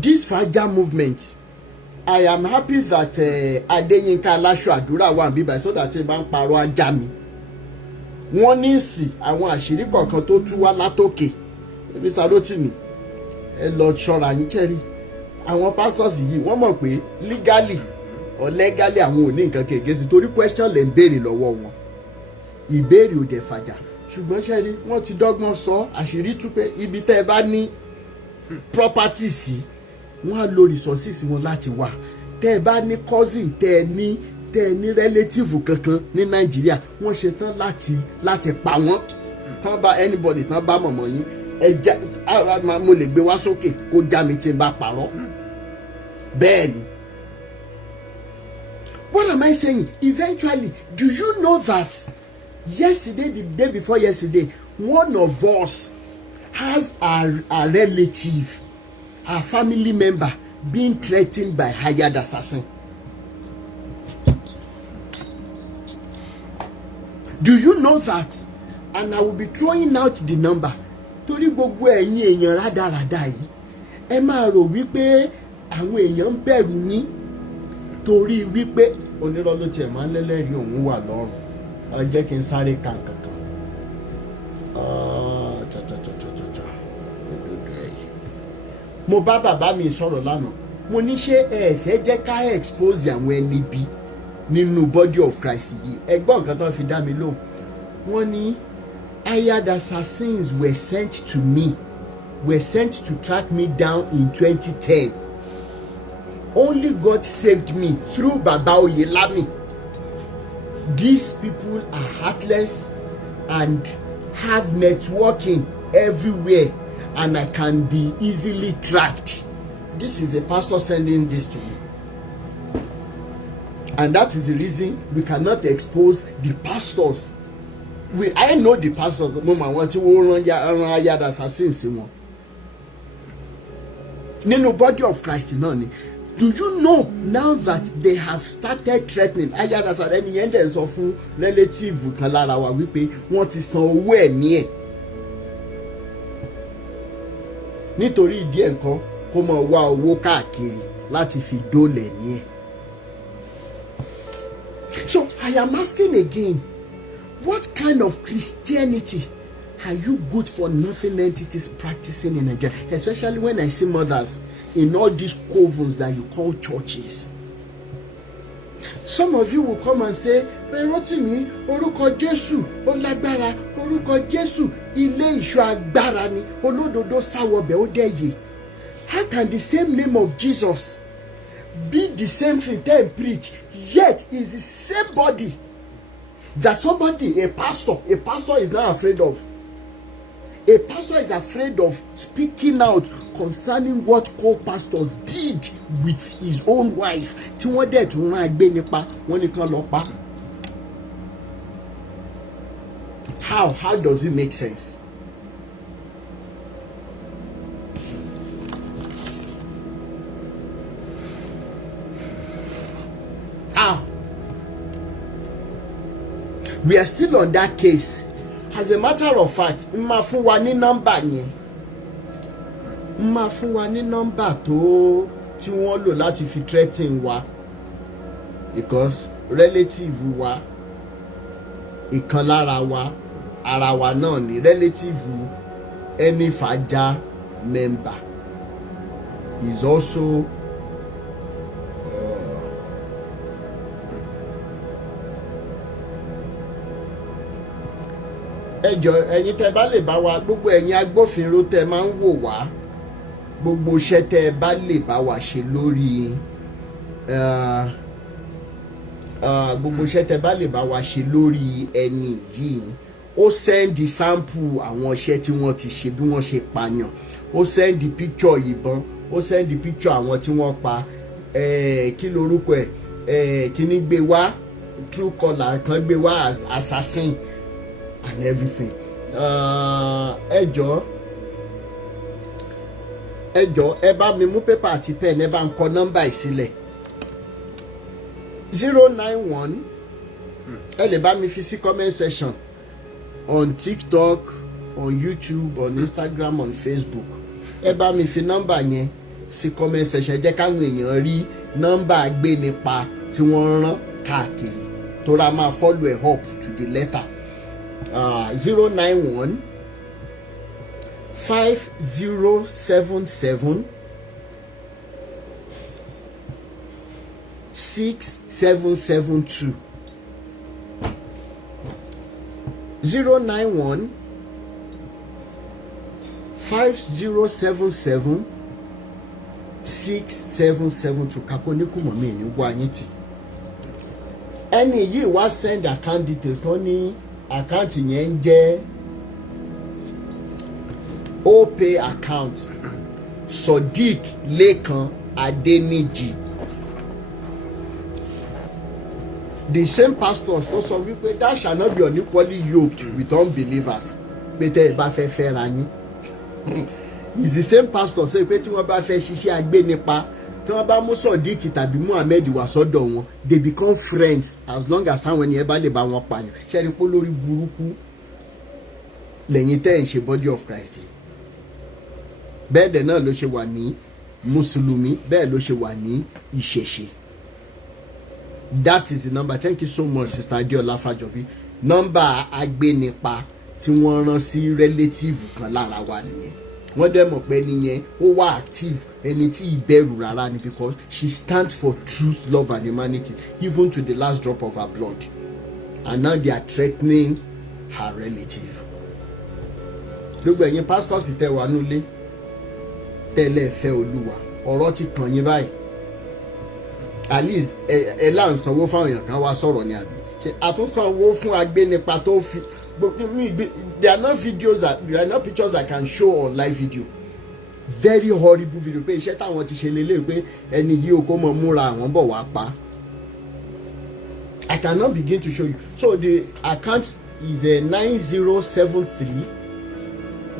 this fragile movement, I am happy that Adeyinka Alasho Adura wà níbí so that bá ń parọ́ ajá mi. Wọ́n ní sí àwọn àṣírí kọ̀ọ̀kan tó tú wá látòkè. Mr. Rotimi, ẹ lọ ṣọ́ra yín kẹ́rí. Àwọn pastors yìí wọ́n mọ̀ pé legally or legally àwọn ò ní nǹkan kéèké sí torí question lè ń béèrè lọ́wọ́ wọn. Ìbéèrè ò dẹ̀ fàjà. Ṣùgbọ́n ṣẹ́rí wọ́n ti dọ́gbọ́n sọ àṣírí tú pé ibi tẹ́ ẹ bá ní property sí wọ́n á lo resources wọn láti wà. Tẹ́ ẹ bá ní cousin tẹ́ ẹ ní relative kankan ní Nàìjíríà wọ́n ṣe tán láti pa wọ́n. Tán bá anybody tán bá mọ̀mọ́ yín ẹja mo lè gbé wá sókè kó já mi tí n bá parọ́. Bẹ́ẹ̀ ni. What am I saying? Eventually, do you know that yesterday, the day before yesterday, one of us has a relative, a family member being threatened by hired assassin? Do you know that? And I will be throwing out the number. Torí gbogbo ẹ̀yin èèyàn rádaràda yìí, ẹ máa rò wípé àwọn èèyàn ń bẹ̀rù yín torí wípé onírọ́ ló tiẹ̀ máa ń lẹ́lẹ́rìí òun wà lọ́rùn. Jẹ́ kí n sáré kankankan. Mo bá bàbá mi sọ̀rọ̀ lánàá. Mo ní ṣé ẹ fẹ́ jẹ́ ká expose àwọn ẹni bí nínú body of Christ yìí. Ẹ gbọ́ nǹkan tó fi dá mi lóhùn. Wọ́n ní hired assassins were sent to track me down in 2010. Only God saved me through Baba Oyelami. These people are heartless and have networking everywhere, and I can be easily tracked. This is a pastor sending this to me. And that is the reason we cannot expose the pastors. I know the pastors. Mama want to run hired assassins. Nínú body of Christ náà ni. Do you know now that they have started threatening? Hired assassin ẹni yẹn dẹ̀ sọ fún relative kan lára wa wípé wọ́n ti san owó ẹ̀mí ẹ̀. Nítorí ìdí ẹ̀ nǹkan kó máa wá owó káàkiri láti fi dóòlà ẹ̀mí ẹ̀. So I am asking again, what kind of Christianity are you good for nothing entities practicing in Nigeria? Especially when I see mothers in all these covens that you call churches. Some of you will come and say, Rotimi, orúkọ Jésù, ó lágbára, orúkọ Jésù, ilé ìṣọ́ agbára ni, olódodo sáwọbẹ̀ ó dẹ̀yẹ. How can the same name of Jesus be the same thing they preach, yet is the same body that somebody, a pastor is not afraid of? A pastor is afraid of speaking out concerning what co-pastors did with his own wife. Tí wọ́n dẹ̀ tún rán agbé nípa, wọ́n nìkan lọ pa. How does it make sense? How? We are still on that case. As a matter of fact, ma fún wa ní nọ́mbà yẹn. Ma fún wa ní nọ́mbà tó tí wọ́n lò láti fi threaten wa. Because relative wa, ìkan lára wa, ara wa náà ni relative any Faja member is also ẹjọ ẹ̀yin tẹ́ bá lè bá wa, gbogbo ẹ̀yin agbófinró tẹ́ máa ń wò wá, gbogbo iṣẹ́ tẹ́ bá lè bá wa ṣe lórí gbogbo iṣẹ́ tẹ́ bá lè bá wa ṣe lórí ẹni yìí. Ó send sample àwọn iṣẹ́ tí wọ́n ti ṣe bí wọ́n ṣe pààyàn, ó send picture ìbọn, ó send picture àwọn tí wọ́n pa, kí lorúkọ ẹ̀ kíní gbé wá, true caller kan gbé wá as assassin and everything. Ẹjọ ẹ bá mi mú pépà àti pen, ẹ bá ń kọ nọ́mbà ìsílẹ̀ 091. Ẹ lè bá mi fi sí comment section on TikTok, on YouTube, on Instagram, on Facebook. Ẹ bá mi fi nọ́mbà yẹn sí comment section, jẹ́ káwọn èèyàn rí nọ́mbà agbénipa tí wọ́n rán káàkiri tó ra máa follow ẹ̀ up to the letter. 091 5077 6772. 091 5077 6772. Kakonikumọ̀ mi ní wá yín tì. Ẹni yìí wá send account details kan ní àkáǹtì yẹn ń jẹ́ opay account Sodiq Lekan Adeniji. The same pastors tó sọ wípé that shall not be unequally yoked with unbelievers. Pé tẹ́ ẹ bá fẹ́ fẹ́ra yín. It's the same pastor sọ pé tí wọ́n bá fẹ́ ṣiṣẹ́ agbénipa, tí wọ́n bá mú Sodiq tàbí Muhammed wá sọ́dọ̀ wọn, they become friends as long as táwọn ènìyàn bá lè bá wọn pààyàn. Ṣé rí pé lórí burúkú lẹ́yìn tẹ́ ẹ̀ ń ṣe body of Christ. Bẹ́ẹ̀ dẹ̀ náà ló ṣe wà ní Mùsùlùmí, bẹ́ẹ̀ ló ṣe wà ní Ìṣẹ̀ṣe. That is the number. Thank you so much, Sister Adiola Fajobi. Number agbénipa tí wọ́n rán sí relative kan lára wa nìyẹn. Wọ́n dẹ̀ mọ̀ pé nìyẹn ó wà active, ẹni tí ìbẹ̀rù rárá ni, because she stands for truth, love and humanity even to the last drop of her blood. And now they are threatening her relative. Gbogbo ẹ̀yin pastors tẹ́ wà nílé tẹ́lẹ̀ fẹ́ Olúwa, ọ̀rọ̀ ti kàn yín báyìí. At least ẹ là ń sanwó fáwọn èèyàn kan wá sọ̀rọ̀ ní àbí. Àtúnsanwó fún agbénipa tó fi. There are not videos there are not pictures I can show on live video. Very horrible video. Pé iṣẹ́ táwọn ti ṣe lélẹ̀ pé ẹni yìí ó kó mọ múra àwọn bọ̀ wá pa. I cannot begin to show you. So the account is 9073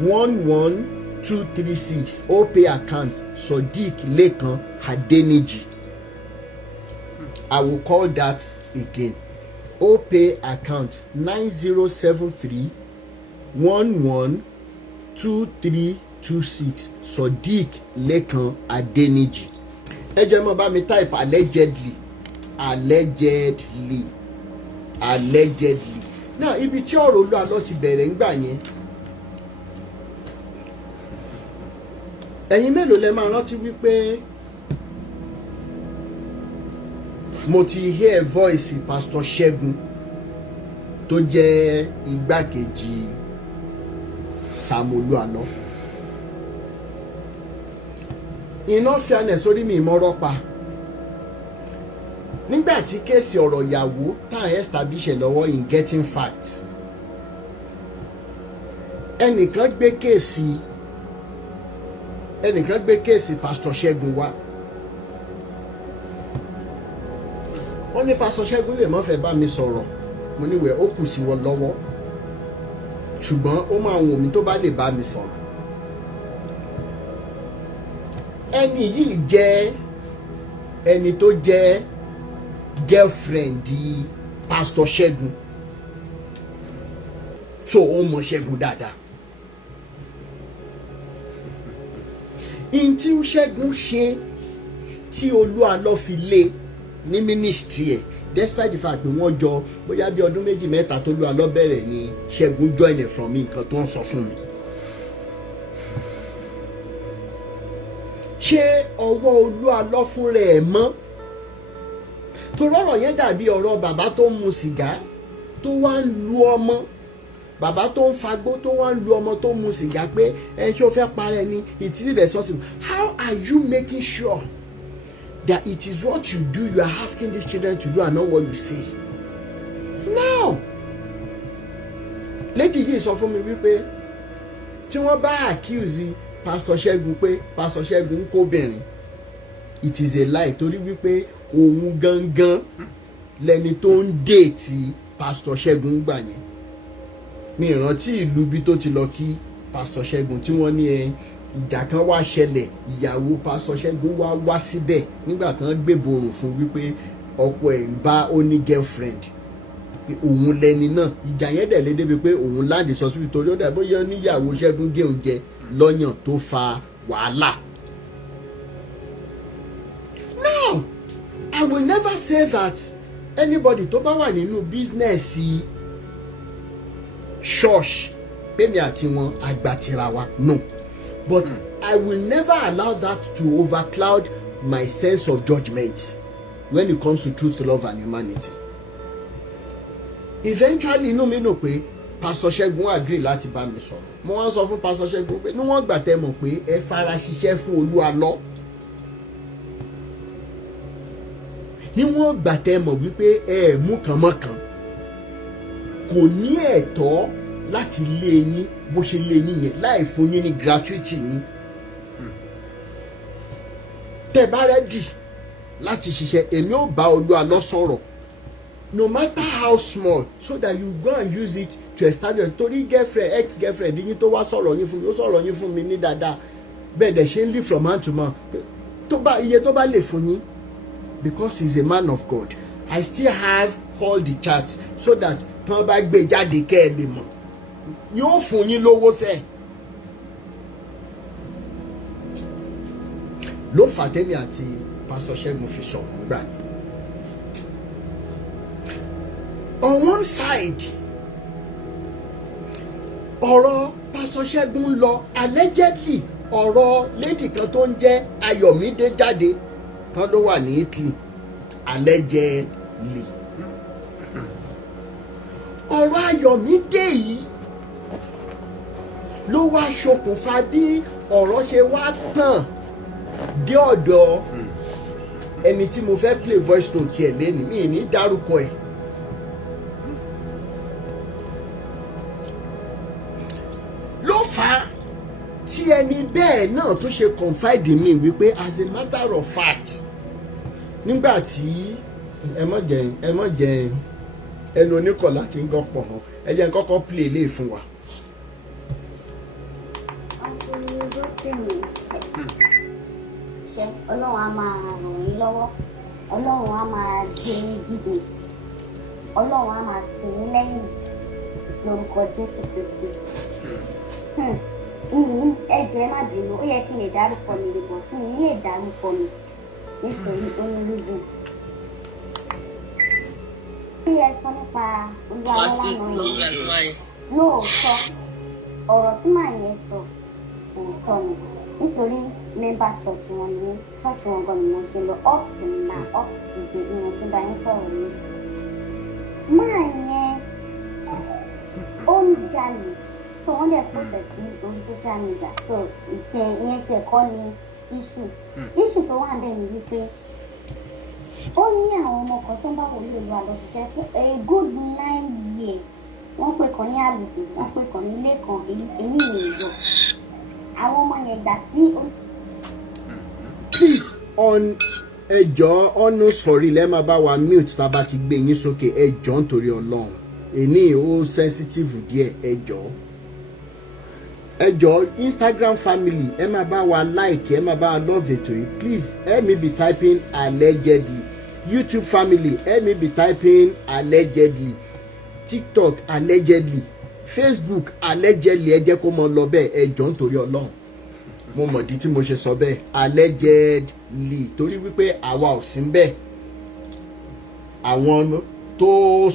11236 opay account Sodiq Lekan Adeniji. I will call that again. opay account 9073 112326 Sodiq Lekan Adeniji. Ẹ jẹ́ mọ́ bá mi type allegedly. Now ibi tí ọ̀rọ̀ Olúwa lọ ti bẹ̀rẹ̀ ńgbà yẹn. Ẹ̀yin mélòó lẹ máa rántí wípé mo ti hear voice Pastor Ṣẹ́gun tó jẹ́ igbákejì Olúalọ. Iná fairness orí mi ìmọ̀rọ̀ pa. Nígbà tí kéèsì ọ̀rọ̀ ìyàwó tá à establish lọ́wọ́ in getting facts, ẹnìkan gbé kéèsì Pastor Ṣẹ́gun wá. Ó ní Pastor Ṣẹ́gun lè má fẹ́ bá mi sọ̀rọ̀. Mo níwẹ̀ ó kù sí wọn lọ́wọ́. Ṣùgbọ́n ó máa wùn mí tó bá lè bá mi sọ̀rọ̀. Ẹni yìí jẹ́ ẹni tó jẹ́ girlfriend di Pastor Ṣẹ́gun. So ó mọ Ṣẹ́gun dáadáa. In tí Ṣẹ́gun ṣe tí Olúalọ fi lé ní ministry ẹ̀, despite the fact pé wọ́n jọ bóyá bí ọdún méjì mẹ́ta tó Olúalọ bẹ̀rẹ̀ ni Ṣẹ́gun join it from me, nǹkan tó ń sọ fún mi. Ṣé ọwọ́ Olúalọ fún rẹ̀ mọ́? Tó rọ̀rọ̀ yẹn dàbí ọ̀rọ̀ bàbá tó ń mu sìgá tó wá ń lu ọmọ, bàbá tó ń fagbó tó wá ń lu ọmọ tó ń mu sìgá pé ẹ ṣé o fẹ́ parẹ́ ni, it's irresponsible. How are you making sure that it is what you do you are asking these children to do and not what you say? Now, lady yìí sọ fún mi wípé tí wọ́n bá accuse Pastor Ṣẹ́gun pé Pastor Ṣẹ́gun kó bìnrin, it is a lie, torí wípé òun gangan lẹni tó ń déètì Pastor Ṣẹ́gun gbà yẹn. Mi ìrántí ìlú bí tó ti lọ kí Pastor Ṣẹ́gun tí wọ́n ní ìjà kan wá ṣẹlẹ̀, ìyàwó Pastor Ṣẹ́gun wá síbẹ̀ nígbà kan gbébòrùn fún wípé ọkọ ẹ̀ ń bá ó ní girlfriend. Òun lẹni náà, ìjà yẹn dẹ̀ lé débi pé òun láǹdì sọ́sibítù torí ó dẹ̀ bóyá níyàwó Ṣẹ́gun gé oúnjẹ lọ́yàn tó fa wàhálà. I will never say that anybody tó bá wà nínú business church pèmí àti wọn àgbàtìra wa no, but I will never allow that to overcloud my sense of judgment when it comes to truth, love and humanity. Eventually inú mi nù pé Pastor Ṣẹ́gun agree láti bá mi sọ̀rọ̀. Mo wá sọ fún Pastor Ṣẹ́gun pé níwọ̀n gbà tẹ́ mọ̀ pé ẹ fara ṣiṣẹ́ fún Olúwa lọ. Níwọ̀n gbà tẹ́ mọ̀ wípé ẹ mú kan mọ́ kan kò ní ẹ̀tọ́ láti lé yín bó ṣe lé yín yẹn láì fún yín ní gratuity yín. Tẹ́ bá rẹ́dì láti ṣiṣẹ́ èmi ò bá Olúwa lọ sọ̀rọ̀ no matter how small so that you go and use it to establish torí girlfriend ex-girlfriend yín tó wá sọ̀rọ̀ yín fún mi ó sọ̀rọ̀ yín fún mi ní dáadáa bẹ́ẹ̀ dẹ̀ ṣe ń live from hand to mouth tó bá iye tó bá lè fún yín because he is a man of God. I still have all the charts so that tí wọ́n bá gbé jáde kẹ́ ẹ lè mọ̀ yóò fún yín lówó sẹ́ẹ̀. Ló fà tẹ́mi àti Pastor Ṣẹ́gun fi sọ̀rọ̀ nígbà ni. On one side ọ̀rọ̀ Pastor Ṣẹ́gun lọ allegedly ọ̀rọ̀ lady kan tó ń jẹ́ Ayọ̀mídé jáde kan ló wà ní Italy allegedly. Ọ̀rọ̀ Ayọ̀mídé yìí ló wá ṣokùnfà bí ọ̀rọ̀ ṣe wá tàn dé ọ̀dọ̀ ẹni tí mo fẹ́ play voice note ẹ̀ lẹ́nu mi ní dárúkọ ẹ̀. Ló fà á tí ẹni bẹ́ẹ̀ náà tó ṣe confide in me wípé as a matter of fact nígbà tí ẹ mọ̀ jẹ́ ẹnu oníkọ̀ láti ń gọ́ pọ̀ hàn ẹ jẹ́ n kọ́kọ́ play lè fún wa. Ọlọ́run á máa ràn yín lọ́wọ́, Ọlọ́run á máa gbé yín dìde, Ọlọ́run á máa tì yín lẹ́yìn lórúkọ Jésù Kristi. Ẹjọ́ ẹ má bínú, ó yẹ kí n lè dárúkọ mi lè bọ̀ fún mi lè dárúkọ mi nítorí onírísìn. Bí ẹ sọ nípa Olúwa lóòótọ́ ọ̀rọ̀ tí màá yẹn sọ òótọ́ ni nítorí member church wọn ni church wọn gan ni mo ṣe lọ up to now up to the ni mo ṣe bá yín sọ̀rọ̀ ni. Máa yẹn ó ń jalè tó wọ́n dẹ̀ pòtẹ̀ sí orí social media tó ìyẹn tẹ̀ kọ́ ni issue tó wà bẹ́ẹ̀ ni wípé ó ní àwọn ọmọ kan tó ń bá wòlíì Olúwa lọ ṣiṣẹ́ fún a good 9 years wọ́n pè kàn ní àlùkò wọ́n pè kàn ní ilé kan èyí ìrìnàjò àwọn ọmọ yẹn gbà tí ó. Please on ẹjọ́ honors for real ẹ máa bá wa mute tá a bá ti gbé yín sókè ẹjọ́ nítorí Ọlọ́run èní ó sensitive díẹ̀ ẹjọ́ Instagram family ẹ máa bá wa like ẹ máa bá wa love ètò yìí please help me be typing allegedly YouTube family help me be typing allegedly TikTok allegedly Facebook allegedly ẹ jẹ́ kó mọ lọ bẹ́ẹ̀ ẹjọ́ nítorí Ọlọ́run mo mọ̀ di tí mo ṣe sọ bẹ́ẹ̀ allegedly torí wípé àwa ò sí bẹ́ẹ̀ àwọn tó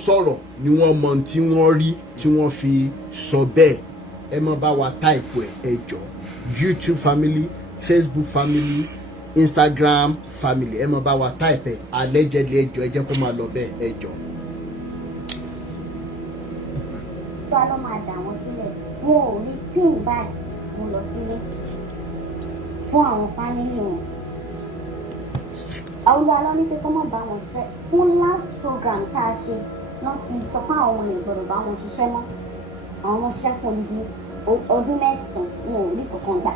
sọ̀rọ̀ ni wọ́n mọ tí wọ́n rí tí wọ́n fi sọ bẹ́ẹ̀ ẹ má bá wa táìpù ẹ jọ YouTube family Facebook family Instagram family ẹ má bá wa táìpù ẹ allegedly ẹ jọ ẹ jẹ́ kó máa lọ bẹ́ẹ̀ ẹ jọ. Tó a lọ máa dà wọ́n sílẹ̀ wọn ò rí pín báyìí mo lọ sílé fún àwọn fámìlì wọn. Àwùjọ alọ́ ní pé kọ́ mọ̀ bá wọn ṣiṣẹ́ fún last program tá a ṣe náà ti sọ fún àwọn ọmọ ìgbọ̀dọ̀ bá wọn ṣiṣẹ́ mọ́ àwọn ọmọ ṣiṣẹ́ fún odidi ọdún mẹ́sàn-án wọn ò rí kankan gbà.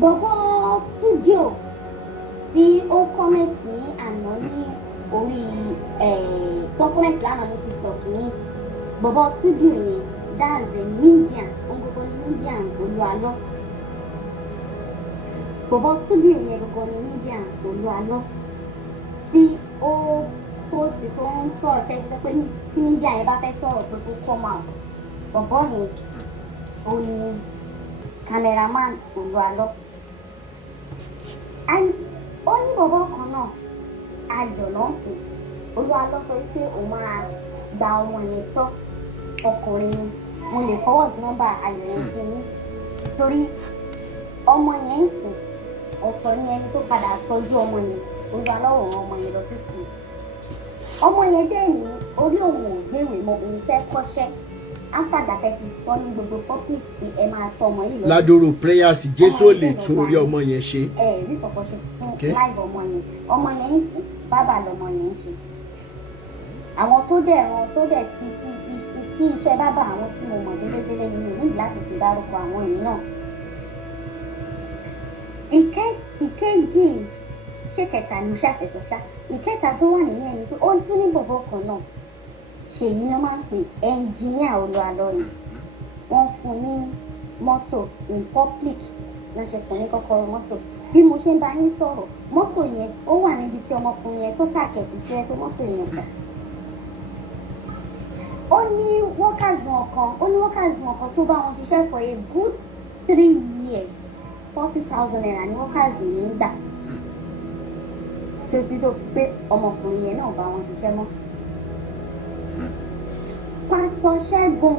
Bọ̀bọ̀ studio tí ó kọ́mẹ̀tì ní àná ní orí kọ́mẹ̀tì lánàá ní TikTok ní bọ̀bọ̀ studio yẹn that's the Median gbogbo ní Median Olúalọ́ bọ̀bọ̀ studio yẹn gbogbo ní Median Olúalọ́ tí ó post tó ń sọ̀rọ̀ tẹ́tí pé tí Median yẹn bá fẹ́ sọ̀rọ̀ pé kó come out bọ̀bọ̀ yẹn ó ní cameraman Olúalọ́ and ó ní bọ̀bọ̀ kan náà ayọ̀ náà pè olúwa lọ sọ pé òun máa gba ọmọ yẹn tọ́ ọkùnrin ni mo lè forward nọ́mbà ayọ̀ yẹn sí yín torí ọmọ yẹn ń sìn ọ̀tọ̀ ní ẹni tó padà tọ́jú ọmọ yẹn olúwa lọ́wọ́ rán ọmọ yẹn lọ sí school ọmọ yẹn dẹ̀ ní orí òun ò gbéwè mọ́ òun fẹ́ kọ́ṣẹ́ after that ẹ ti sọ ní gbogbo public pé ẹ máa tọ́ ọmọ yìí lọ. ládùúrò prayers jésù ò lè tún orí ọmọ yẹn ṣe. ẹ rí kọ̀kọ́ ṣe fún láìpẹ́ ọmọ yẹn ń sìn bàbá lọmọ yẹn ń ṣe àwọn tó dẹ̀ fi sí iṣẹ́ bàbá àwọn tí mo mọ̀ délédélé nínú níbi láti ti dárúkọ àwọn yìí náà. ìkejì ṣé kẹta ni ṣàfẹsọṣá ìkẹta tó wà nínú ẹni pé ó tún ní bọ̀bọ̀ kan náà ṣèyí ni wọ́n máa ń pè ẹnjìníà olùalọ́yìn wọ́n fún ní mọ́tò in public náà ṣe fún ní kọ́kọ́rọ́ mọ́tò bí mo ṣe ń bá yín sọ̀rọ̀ mọ́tò yẹn ó wà níbi tí ọmọkùnrin yẹn tó kàkẹ́sì tó yẹ pé mọ́tò yẹn gbà. ó ní workers wọn kan tó bá wọn ṣiṣẹ́ for a good 3 years 40,000 naira ní workers yìí ń gbà tí ó ti tó pé ọmọkùnrin yẹn náà bá wọn ṣiṣẹ́ mọ́. Pásítọ̀ Ṣẹ́gun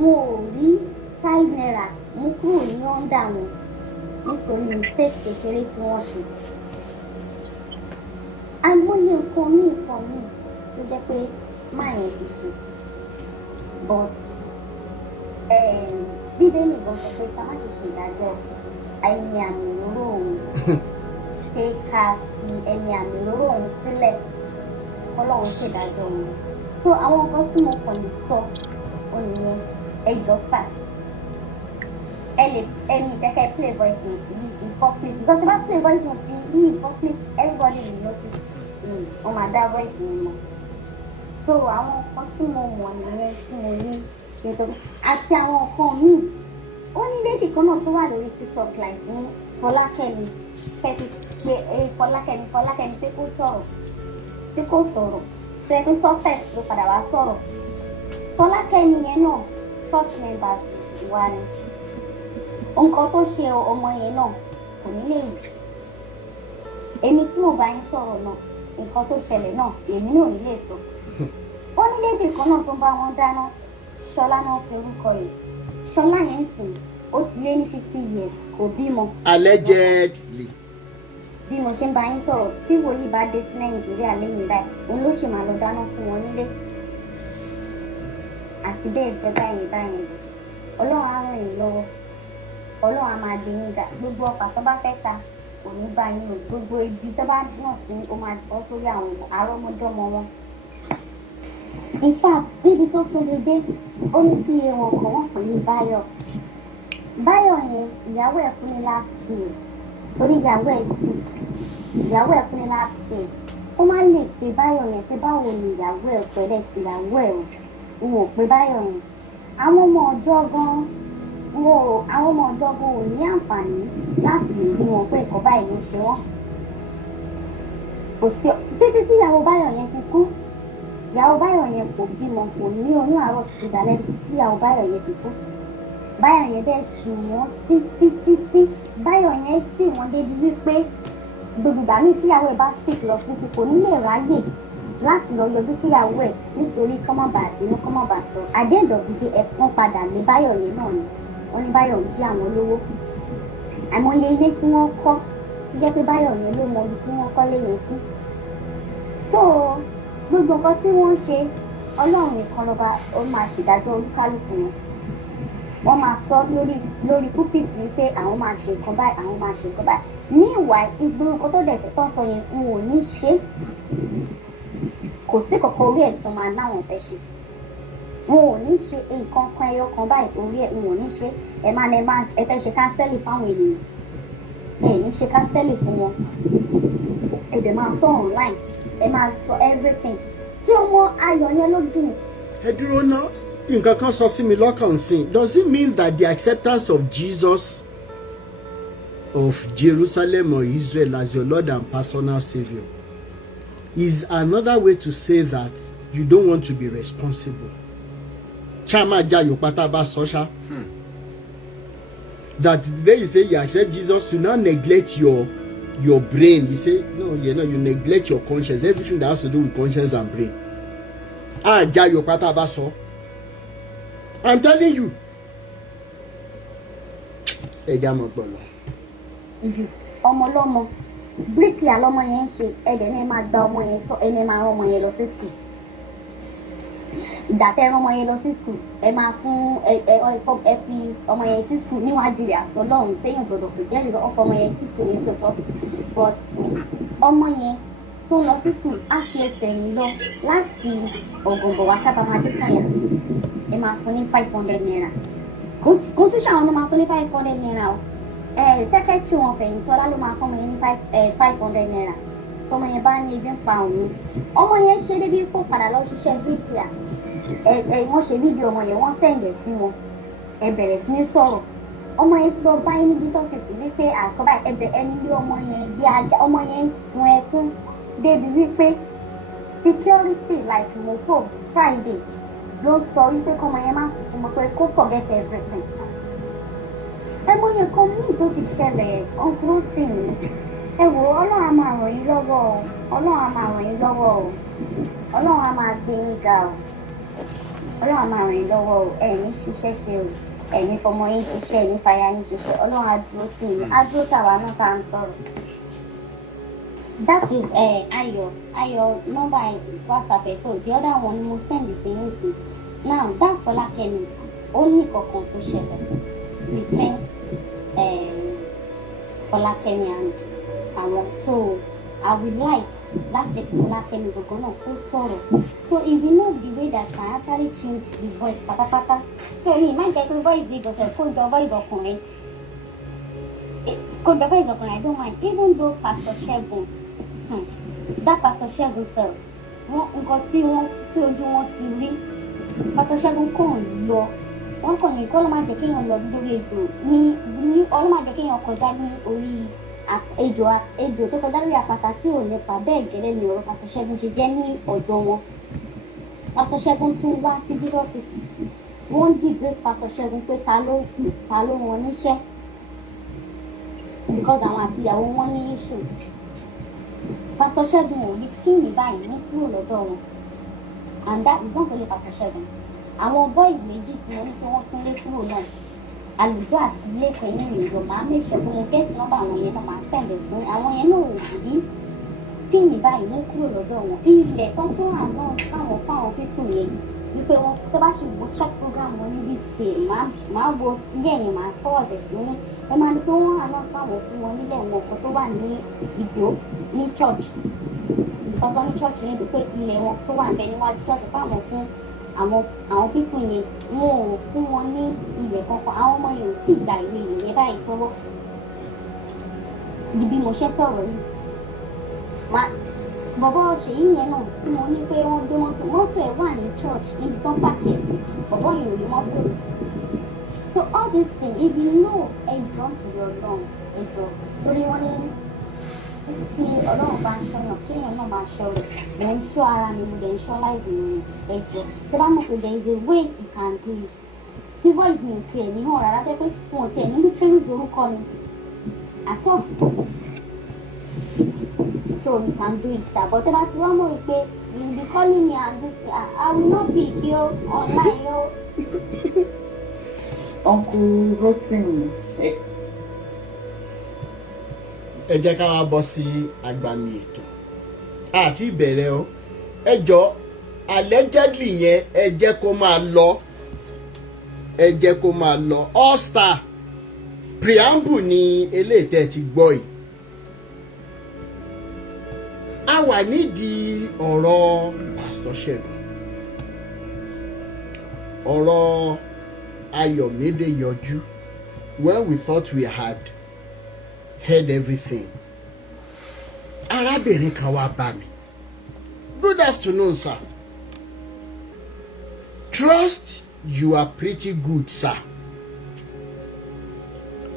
wọn ò rí 5 naira mú kúrò ní ọ́ndà wọn nítorí mistake kékeré tí wọ́n ṣe. Agbóyè nǹkan míì ló jẹ́ pé máa yẹn ti ṣe but bíbélì gan sọ pé ká má ṣe ṣe ìdájọ́ ẹni àmì òróró òun pé ká fi ẹni àmì òróró òun sílẹ̀ kọ́lọ́run ṣèdájọ́ òun. So àwọn nǹkan tí mo kàn lè sọ ó nìyẹn ẹjọ́ fà ẹni kẹ́kẹ́ play voice note yìí in public because if I play voice note yìí in public everybody will notice wọ́n máa dá voice mi mọ̀. So àwọn nǹkan tí mo mọ̀ nìyẹn tí mo ní nítorí àti àwọn nǹkan míì ó ní lady kan náà tó wà lórí TikTok like ní Fọlákẹ́mi Fọlákẹ́mi pé kó sọ̀rọ̀ tí kò sọ̀rọ̀ seven success ló padà wá sọ̀rọ̀ Fọlákẹ́mi yẹn náà church members wà ní nǹkan tó ṣe ọmọ yẹn náà kò ní lè wù èmi tí mo bá yín sọ̀rọ̀ náà nǹkan tó ṣẹlẹ̀ náà èmi náà ní lè sọ ó ní lédè kan náà tó ń bá wọn dáná Ṣọlá náà fi orúkọ rẹ̀ Ṣọlá yẹn ń sìn ó ti lé ní 50 years kò bímọ. allegedly. bí mo ṣe ń bá yín sọ̀rọ̀ tí wòlíì bá dé sí Nàìjíríà lẹ́yìn báyìí òun ló ṣì máa lọ dáná fún wọn nílé àti bẹ́ẹ̀ bẹ́ẹ̀ báyìí Ọlọ́run á ràn yín lọ́wọ́ Ọlọ́run á máa dé yín ga gbogbo ọkà tó bá fẹ́ ta kò ní bá yín o gbogbo ibi tó bá dùn sí ó máa bọ́ sórí àwọn àrọ́mọdọ́mọ wọn. In fact níbi tó tún lè dé ó ní bí wọn kàn wọ́n pè ní Báyọ̀ yẹn ìyàwó ẹ̀ kú ní last year torí ìyàwó ẹ̀ kú ní last year ó máa lè pe Báyọ̀ yẹn pé báwo ni ìyàwó ẹ̀ pẹ̀lẹ́ ti ìyàwó ẹ̀ o wọn ò pe Báyọ̀ yẹn àwọn ọmọ ọjọ́ gan ò ní àǹfààní láti lè rí wọn pé ẹ̀kọ́ báyìí ló ṣe wọ́n kò sí títí tí ìyàwó Báyọ̀ yẹn fi kú ìyàwó Báyọ̀ yẹn kò bímọ kò ní oyún àárọ̀ títí dalẹ́ títí ìyàwó Báyọ̀ yẹn fi kú Báyọ̀ yẹn dẹ̀ sì wọ́n títí Báyọ̀ yẹn sì wọ́n débi wípé gbogbo ìgbà míì tíyàwó ẹ̀ bá sick lọ sí kò ní lè ráyè láti lọ yọjú síyàwó ẹ̀ nítorí kọ́mọ̀bà àdínú kọ́mọ̀bà sọ àdéhùndọ̀gbìdé ẹ̀pọ́n padà lé Báyọ̀ yẹn náà ni wọ́n ní Báyọ̀ jí àwọn olówó àìmọye ilé tí wọ́n kọ́ tó jẹ́ pé Báyọ̀ yẹn ló mọ ibi tí wọ́n kọ́lé yẹn sí. tó gbogbo nǹkan tí wọ́n ń ṣe Ọlọ́run nìkan lọ́ba ó máa ṣèdájọ́ olúkálùkù wọn wọ́n máa sọ lórí púpìtì wípé àwọn máa ṣe nǹkan báyìí àwọn máa ṣe nǹkan báyìí ní ìwà ìgbórúkọ tó dẹ̀ tó sọ yẹn n ò ní ṣe kò sí kankan orí ẹ̀ tó máa náwọn fẹ́ ṣe n ò ní ṣe nǹkan kan ẹyọ kan báyìí orí ẹ̀ n ò ní ṣe ẹ fẹ́ ṣe kánsẹ́lì fáwọn ènìyàn ẹ ní ṣe kánsẹ́lì fún wọn ẹ dẹ̀ máa sọ online ẹ máa sọ everything tí ọmọ ayọ̀ yẹn ló dùn. ẹ dúró ná nǹkan kan sọ sí mi lọ́kàn sí does it mean that the acceptance of Jesus of Jerusalem or Israel as your Lord and personal Savior is another way to say that you don't want to be responsible? Chama Jayo Pataba Sosha. That the day you say you accept Jesus, you now neglect your your brain. You say, no, you neglect your conscience. Everything that has to do with conscience and brain. I'm telling you. Ọmọ bíríkì àlọ́mọ yẹn ń ṣe ẹ̀dẹ̀ ní máa gba ọmọ yẹn tọ́ ẹni máa rán ọmọ yẹn lọ sí skul. Ìgbà tẹ́ rán ọmọ yẹn lọ sí skul ẹ máa fún ẹ fi ọmọ yẹn sí skul níwájú rẹ̀ àtọ́lọ́run téèyàn gbọdọ̀ pè jẹ́ ìrọ̀ ọkọ̀ ọmọ yẹn sí skul ní tòótọ́. But ọmọ yẹn tó lọ sí skul á fi ẹsẹ̀ rìn lọ láti Ọ̀gọ̀ngọ̀ wá Sábàmádé Sànyà ẹ máa fún ní 500 naira. Kò tún ṣàwọn ọmọ máa fún ní 500 naira o. Secretary wọn Fẹ̀yìntọ́lá ló máa fọmọ yẹn ní 500 naira tọmọ yẹn bá ní ebi ń pa òun ọmọ yẹn ṣe débi kó padà lọ ṣiṣẹ́ bíríkìlà wọ́n ṣe fídíò ọmọ yẹn wọ́n sẹ̀ǹdẹ̀ sí wọn ẹ bẹ̀rẹ̀ sí ní sọ̀rọ̀ ọmọ yẹn ti lọ bá yín níbi sọ́ọ̀sìtì wípé àkọ́bá ẹbẹ̀ ẹni bí ọmọ yẹn bí ajá ọmọ yẹn ń sun ẹkún débi wípé security like mopo Friday ló sọ wípé kọ́mọ yẹn má sùn fún mọ́ pé kó forget everything. Ẹmọ yẹn kan ní tó ti ṣẹlẹ̀ ọ̀nkúrútì ni ẹ wò Ọlọ́run á máa ràn yín lọ́wọ́ o Ọlọ́run á máa ràn yín lọ́wọ́ o Ọlọ́run á máa gbé yín ga o Ọlọ́run á máa ràn yín lọ́wọ́ o ẹ̀yin ṣiṣẹ́ ṣe o ẹ̀yin fọmọ yín ṣiṣẹ́ ẹ̀yin fàyà yín ṣiṣẹ́ Ọlọ́run á dúró tì yín á dúró tàwa náà tá à ń sọ̀rọ̀. That is Ayọ̀ number WhatsApp ẹ̀ so the other one mo send sí yín sí now that Fọlákẹ́mi ó ní kankan tó ṣẹlẹ̀ between Fọlákẹ́mi and àwọn so I would like láti Fọlákẹ́mi gbogbo náà kó sọ̀rọ̀ so if you know the way that can actually change the voice pátápátá so mi máa ń jẹ́ pé voice di ìgbọ̀nsẹ̀ kó jọ voice ọkùnrin I don't mind even though Pastor Ṣẹ́gun that Pastor Ṣẹ́gun sir wọ́n nǹkan tí ojú wọn ti rí Pastor Ṣẹ́gun kàn lọ wọ́n kàn ní kọ́ ló máa jẹ́ kéèyàn lọ lórí ètò ní ọlọ́ máa jẹ́ kéèyàn kọjá ní orí ejò tó kọjá lórí àpáta tí ò nípa bẹ́ẹ̀ gẹ́lẹ́ ni ọ̀rọ̀ Pastor Ṣẹ́gun ṣe jẹ́ ní ọ̀dọ̀ wọn. Pastor Ṣẹ́gun tún wá sí bírọ́sìtì wọ́n dìgbé Pastor Ṣẹ́gun pé ta ló wọn níṣẹ́ because àwọn àtìyàwó wọn ní issue. Pastor Ṣẹ́gun ò ní kí ní báyìí ní kúrò lọ́dọ̀ wọn and that is not only Pastor Ṣẹ́gun. Àwọn boys méjì tí wọ́n ní pé wọ́n tún lé kúrò náà àlùjọ àti ilé ìpẹ́yìn rẹ̀ yọ̀ máa make sure pé mo get number àwọn yẹn náà máa send fún àwọn yẹn náà ò rí píìnì báyìí mú kúrò lọ́dọ̀ wọn ilẹ̀ tó tó àná fáwọn pípùn yẹn wípé wọn tó bá ṣe wo check program wọn níbi ṣe máa wo ilé yẹn máa forward sí ní ẹ máa ní pé wọ́n àná fáwọn fún wọn nílẹ̀ wọn kan tó wà ní Ìdó ní church ìfọ̀sọ́ ní church níbi pé ilẹ̀ wọn tó wà ń bẹ níwájú church fáwọn fún àwọn pípọ̀ yẹn wọn ò fún wọn ní ilẹ̀ kankan àwọn ọmọ yẹn ò tí ì gba ìwé ìyẹn báyìí sọ́wọ́ di bí mo ṣe sọ̀rọ̀ yìí bọ̀bọ̀ ṣèyí yẹn náà tí mo ní pé wọ́n gbé mọ́tò ẹ̀ wà ní church níbi tán pàkẹ́tì bọ̀bọ̀ yẹn ò rí mọ́tò rẹ̀ so all these things if you know ẹjọ́ ìrọ̀ náà ẹjọ́ torí wọ́n ní tí Ọlọ́run bá ń ṣọ́yàn kéèyàn náà máa ṣọ́ rẹ̀ mò ń ṣọ́ ara mi mo dẹ̀ ń ṣọ́ láìpẹ́ mi ẹ̀jọ̀ tó bá mọ̀ pé there is a way you can do it tí voice mi ò tiẹ̀ ní hàn rárá jẹ́ pé wọn ò tiẹ̀ níbi trains lórúkọ mi àtọ̀ so you can do it àbọ̀ tó bá ti wá mọ̀ pé you be calling me and this I will not pick you online yo. Uncle Rotimi ẹ jẹ́ ká wá bọ́ sí agbami ètò àti ìbẹ̀rẹ̀ o ẹ jọ allegedly yẹn ẹ jẹ́ kó máa lọ all star preamble ni eléyìí tẹ́ ti gbọ́ yìí a wà nídìí ọ̀rọ̀ Pastor Ṣẹ́gun ọ̀rọ̀ Ayọ̀mídé yọjú when we thought we had heard everything. Arábìnrin kan wá bá mi. Good afternoon, sir. Trust you are pretty good, sir.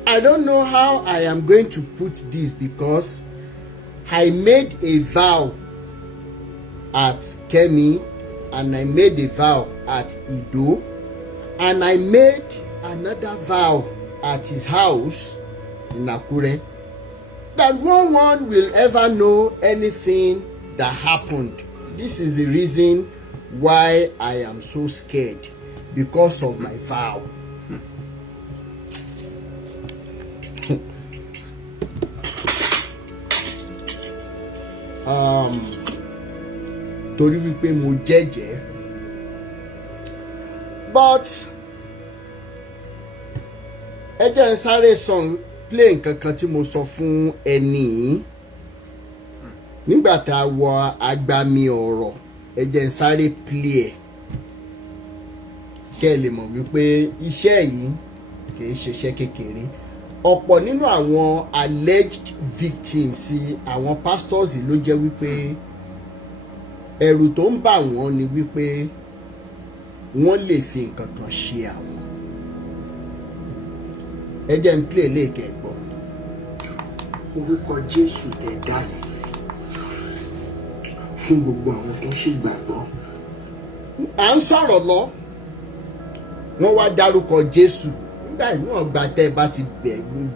I don't know how I am going to put this because I made a vow at Kemi and I made a vow at Ido and I made another vow at his house in Akure. that no one will ever know anything that happened. This is the reason why I am so scared, because of my vow. Torí wípé mo jẹ́jẹ́, but ẹ jẹ́ n sáré song play nǹkan kan tí mo sọ fún ẹni yìí nígbà tá a wọ agbami ọ̀rọ̀. Ẹ jẹ́ n sáré play ẹ̀ kẹ́ ẹ lè mọ̀ wípé iṣẹ́ yìí kì í ṣiṣẹ́ kékeré. Ọ̀pọ̀ nínú àwọn alleged victims àwọn pastors ló jẹ́ wípé ẹ̀rù tó ń bà wọ́n ni wípé wọ́n lè fi nǹkan kan ṣe àwọn. Ẹ jẹ́ n play léèkẹ́ gbọ́. Orúkọ Jésù tẹ̀ dá mi fún gbogbo àwọn tó ṣì gbàgbọ́. À ń sọ̀rọ̀ lọ, wọ́n wá dárúkọ Jésù. Nígbà ìwọ̀n gba tẹ́ ẹ bá ti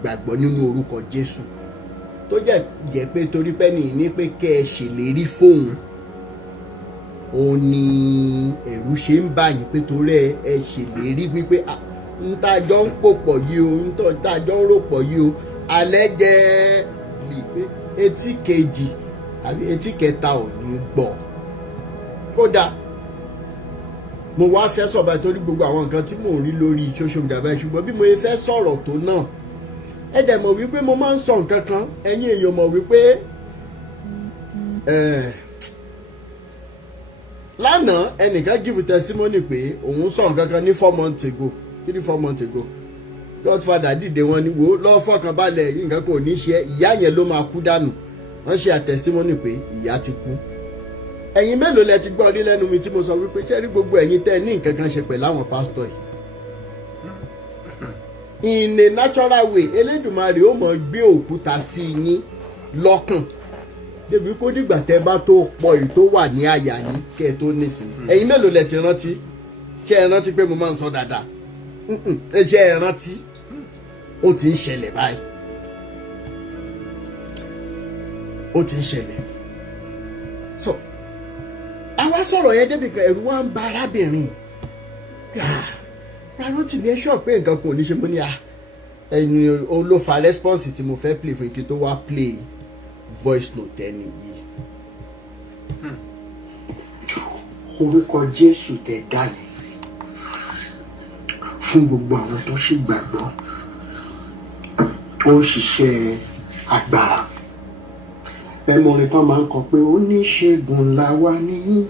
gbàgbọ́ nínú orúkọ Jésù, tó jẹ́ pé torí pé ní pé kẹ́ ẹ ṣèlérí fóun, òun ni ẹ̀rù ṣe ń bà yín pé torí ẹ ṣèlérí wípé ń tájọ́ ń pò pọ̀ yìí o, ń tájọ́ ń rò pọ̀ yìí o, alẹ́ jẹ́ etí kejì tàbí etí kẹta ò ní gbọ́. Kódà mo wá fẹ́ sọ̀bà torí gbogbo àwọn nǹkan tí mò ń rí lórí social media báyìí, ṣùgbọ́n bí mo fẹ́ sọ̀rọ̀ tó náà, ẹ dẹ̀ mọ̀ wípé mo máa ń sọ nǹkan kan, ẹ̀yin èèyàn mọ̀ wípé lánàá ẹnìkan give testimony pé òun sọ nǹkan kan ní 4 months ago. Godfather dìde wọn ni wo lọ́ọ́ fọkàn balẹ̀, nǹkan kò ní ṣe, ìyá yẹn ló máa kú dànù. Wọ́n ṣe testimony pé ìyá ti kú. Ẹ̀yin mélòó lẹ ti gbọ́ rí lẹ́nu mi tí mo sọ wípé ṣé rí gbogbo ẹ̀yin tẹ́ ní nǹkan kan ṣe pẹ̀lú àwọn pásítọ̀ yìí. In a natural way, Elédùmarè ó mọ̀ gbé òkúta sí yín lọ́kàn. Débi kó dìgbà tẹ́ bá tó pọ̀ èyí tó wà ní àyà yín kẹ́ ẹ tó nísìnyí. Ẹ̀yin mélòó lẹ ti rántí? Ṣé ẹ rántí pé mo máa ń sọ dáadáa? Ṣé ẹ rántí? Ó ti ń ṣẹlẹ̀ báyìí. Ó ti ń ṣẹlẹ̀. So, àwa sọ̀rọ̀ yẹn débi kan ẹ̀rù wa ń ba arábìnrin. Rántí ní ẹ̀ṣọ́ pé nǹkan kò ní ṣe mú ní ẹni olófa response tí mo fẹ́ play fún ike tó wá play Voicenote ẹni yìí. Orúkọ Jésù tẹ̀ dá mi fún gbogbo àwọn tó ṣì gbàgbọ́. Ó ń ṣiṣẹ́ agbára. Ẹmọrin tán máa ń kọ pé oníṣègùn làwa ní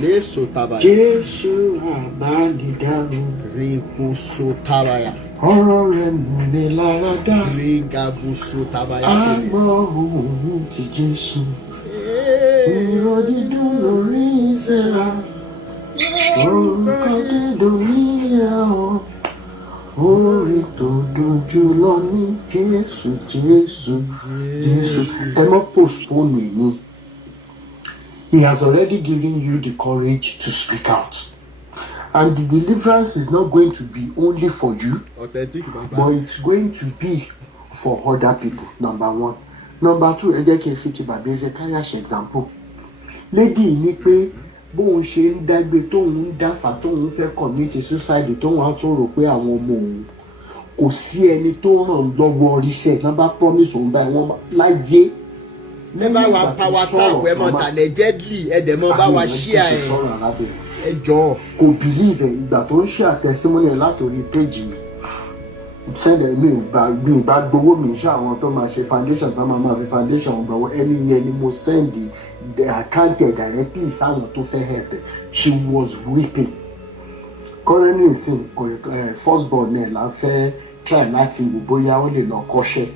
Léso tabaya. Jésù àbánidáró. Rekuso tabaya. Ọ̀rọ̀ rẹ̀ múni lára dá. Regabuso tabaya. Àgbọ̀ òun ti Jésù. Ìró dídùn lórí ìṣẹ́ra. Orúkọ dídùn níyàwó. Orí tó dojú lọ ní Jésù, Jésù, Jésù. Ẹ má postpone ní. He has already given you the courage to speak out. And the deliverance is not going to be only for you, Authentic, but it's going to be for other people, number one. Number two, ẹ jẹ́ kí n fi ti bàbá Ezekiah ṣe example. Lady ní pé bóun ṣe ń dágbé tóun ń dáfà tóun fẹ́ commit suicide tóun á tún rò pé àwọn ọmọ òun kò sí ẹni tó ràn lọ́wọ́ oríṣẹ́ náà bá promise òun báyìí wọ́n láyé. Never wa power tap ẹ mọ tàlẹ̀ deadly ẹ dẹ̀ mọ bá wa share ẹ jọ. Kò believe ẹ ìgbà tó ń ṣe àtẹ̀símọ́nì látòrí péjì mi. Sẹ́dẹ̀ mi ò bá gbowó mi ṣe àwọn tó máa ṣe foundation tó máa fi foundation gbowó ẹni yẹn ni mo send the account directly sáwọn tó fẹ́ help. She was weeping. Currently sin first born náà la fẹ́ try láti wò bóyá ó lè lọ kọ́ṣẹ́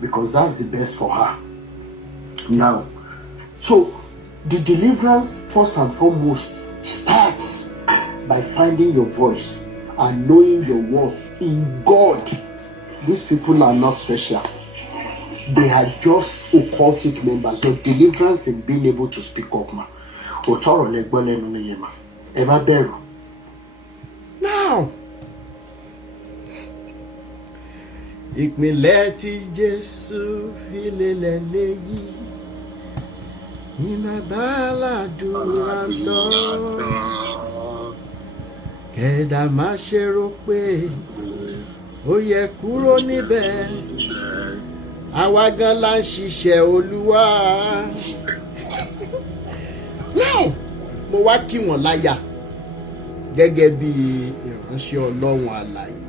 because that's the best for her. Now, so the deliverance first and foremost starts by finding your voice and knowing your worth in God. These people are not special. They are just occultic members. Your deliverance in being able to speak up, ma. Otoro legbole no ye ma. Eba beru. Now, ìpínlẹ̀ tí Jésù fi lélẹ̀ léyìí ìmàbálàdúrà ń tọ́ kẹ̀dà má ṣe rò pé ó yẹ kúrò níbẹ̀ àwa gan la ń ṣiṣẹ́ Olúwa. Now mo wá kí wọn láyà gẹ́gẹ́ bí ìránṣẹ́ Ọlọ́run alààyè.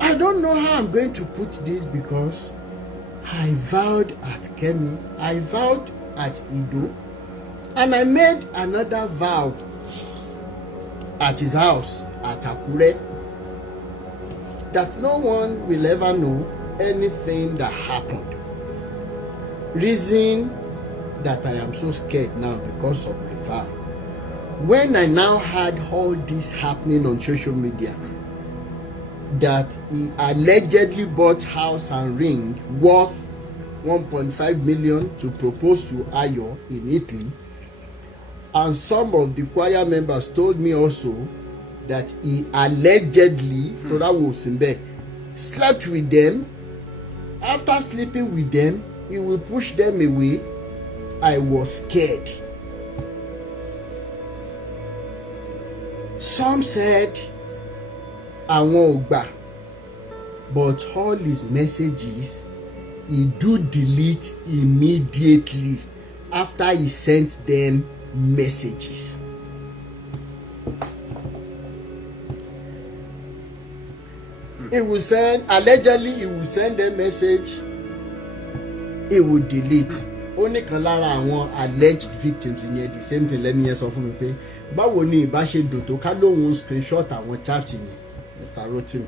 I don't know how I'm going to put this because I vowed at Kemi, I vowed at Ido, and I made another vow at his house at Akure that no one will ever know anything that happened. Reason that I am so scared now because of my vow. When I now had all this happening on social media, that he allegedly bought house and ring worth 1.5 million to propose to Ayo in Italy, and some of the choir members told me also that he allegedly slept with them. After sleeping with them, he will push them away. I was scared. Some said àwọn ò gbà, but all his messages he do delete immediately after he sent them messages. He will send, allegedly he will send them message, he will delete. Ó ní kan lára àwọn alleged victims yẹn the same thing lẹ́nu yẹn sọ fún mi pé báwo ni ìbá ṣe dùn tó ká lóun screenshot àwọn chat yẹn Mr. Rotimi.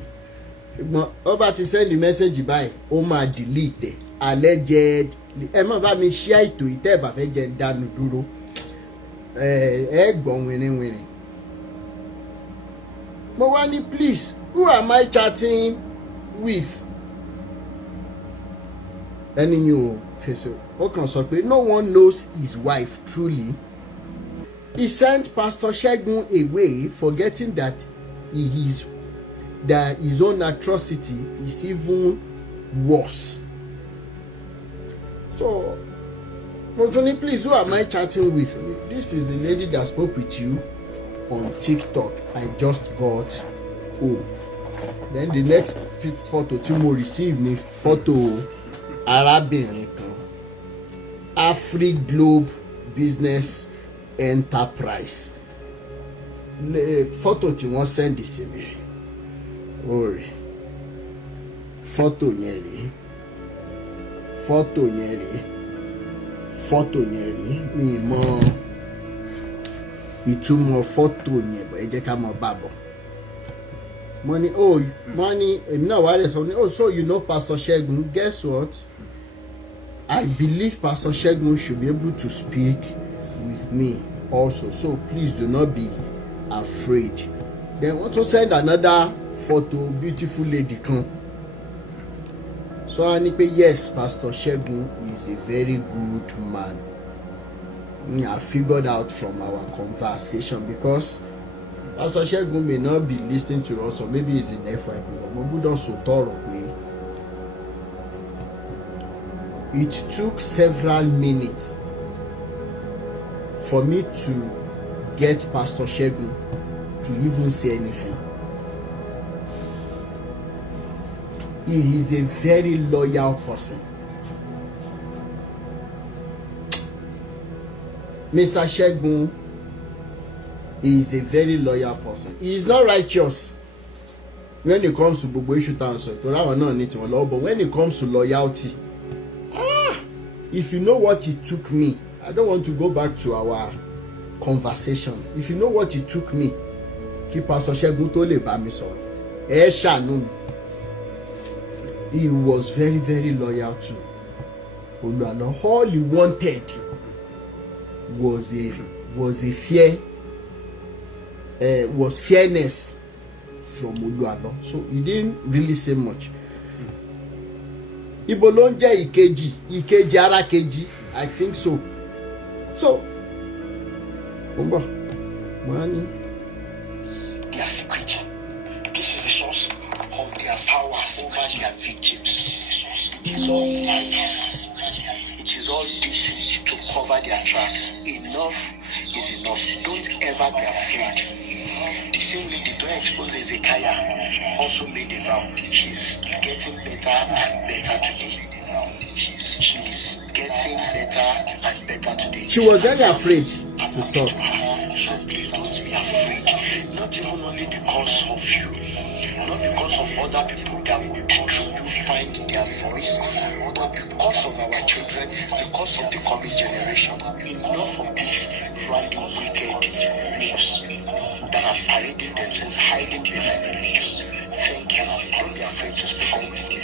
Ṣùgbọ́n ó bá ti send message báyìí ó máa delete alleged. Ẹ má bá mi share ètò ìtẹ́ ìbá fẹ́ jẹ́ dànù dúró ẹ gbọ́n wìnrìnwìnrìn. Mo wá ní please who am I chatting with? Ẹni yìí ò fèsì ó kàn sọ pé no one knows his wife truly. He sent Pastor Segun away forgetting that his own atrocity is even worse. So, Motoni, please, who am I chatting with? This is the lady that spoke with you on TikTok. I just got home. Then the next photo tí mo receive ni photo arábìnrin kan, Afri Globe Business Enterprise. Photo tí wọ́n send sí mi. Ore. Photo yẹn rí. Photo yẹn rí. Photo yẹn rí. Mi mọ̀ ìtumọ̀ photo yẹn bọ̀ ẹ jẹ́ ká mọ̀ bá bọ̀. Money, èmi náà wá rẹ̀ sọ ní, oh, so you know Pastor Segun. Guess what? I believe Pastor Segun should be able to speak with me also. So please do not be afraid. Then want to send another photo, beautiful lady kan. So I need to say yes, Pastor Segun is a very good man. I figured out from our conversation because Pastor Segun may not be listening to us, or maybe he's in FYP. Mo gbọ́dọ̀ sòótọ́ ọ̀rọ̀ pé it took several minutes for me to get Pastor Segun to even say anything. He is a very loyal person. Mr. Segun is a very loyal person. He is not righteous when it comes to gbogbo issue tá à ń sọ ìtọ́ra àwọn náà ní tiwọn lọ́wọ́, but when it comes to loyalty, if you know what it took me, I don't want to go back to our conversations. If you know what it took me, kí Pastor Segun tó lè bá mi sọ̀rọ̀, ẹ ṣàánú mi. He was very, very loyal to Oluwalo. All he wanted was fairness from Oluwalo. So he didn't really say much. Ibo ló ń jẹ́ ìkejì ara kejì, I think so. So, money. Their secret. This is the source of their victims. It is all lies. It is all deceit to cover their tracks. Enough is enough. Don't ever be afraid. The same way the door exposed Ezekiah also made a vow. She's getting better and better today. She's getting better and better today. She was very afraid to talk. So please don't be afraid. Not even only because of you, not because of other people that would through you find their voice, but because of our children, because of the coming generation. Enough of these random wicked lives that are parading themselves, hiding behind religion. Thank you. Don't be afraid to speak up with me.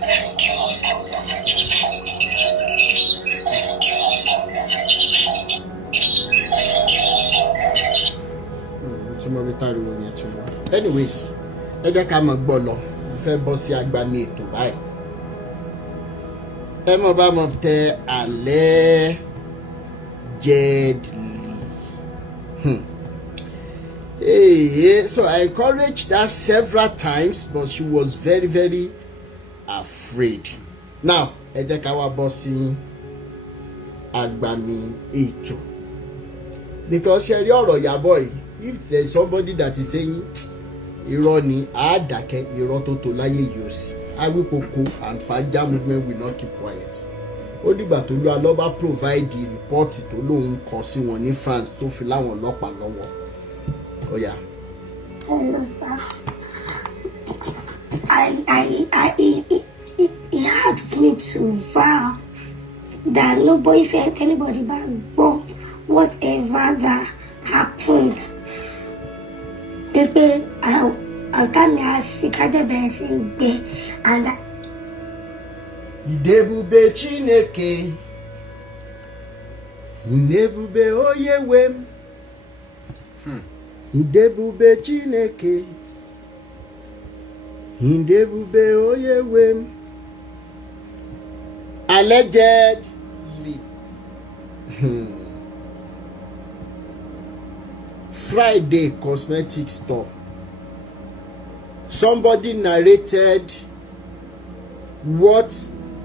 Thank you. Don't be afraid to speak up with me. Thank you. Don't be afraid to speak up with me. Anyways, ẹ jẹ́ ká máa gbọ́ lọ. Mo fẹ́ bọ́ sí agbami ètò báyìí. Ẹ mọ̀ bá mọ̀ tẹ allegedly. Hey, so I encouraged her several times, but she was very, very afraid. Now, ẹ jẹ́ ká wá bọ́ sí agbami ètò. Because ṣe rí ọ̀rọ̀ Ìyábọ̀ yìí, if there is somebody that is saying irọ́ ni àádákẹ́ irọ́ tó tó láyé yìí ó sì, Awíkoko and Fàájà movement will not keep quiet. Ó dìgbà tó lọ alọ́ba provide the report tó lóun kọ sí wọn ní France tó fi láwọn ọlọ́pàá lọ́wọ́. Ó yá. Hello, sir. He asked me to vow that no boyfriend, anybody back, but whatever that happened, people, I can't ask the and Idebube Chineke, Idebube Awuyewuye, Idebube Chineke, Idebube Awuyewuye. Allegedly. Friday cosmetic store. Somebody narrated what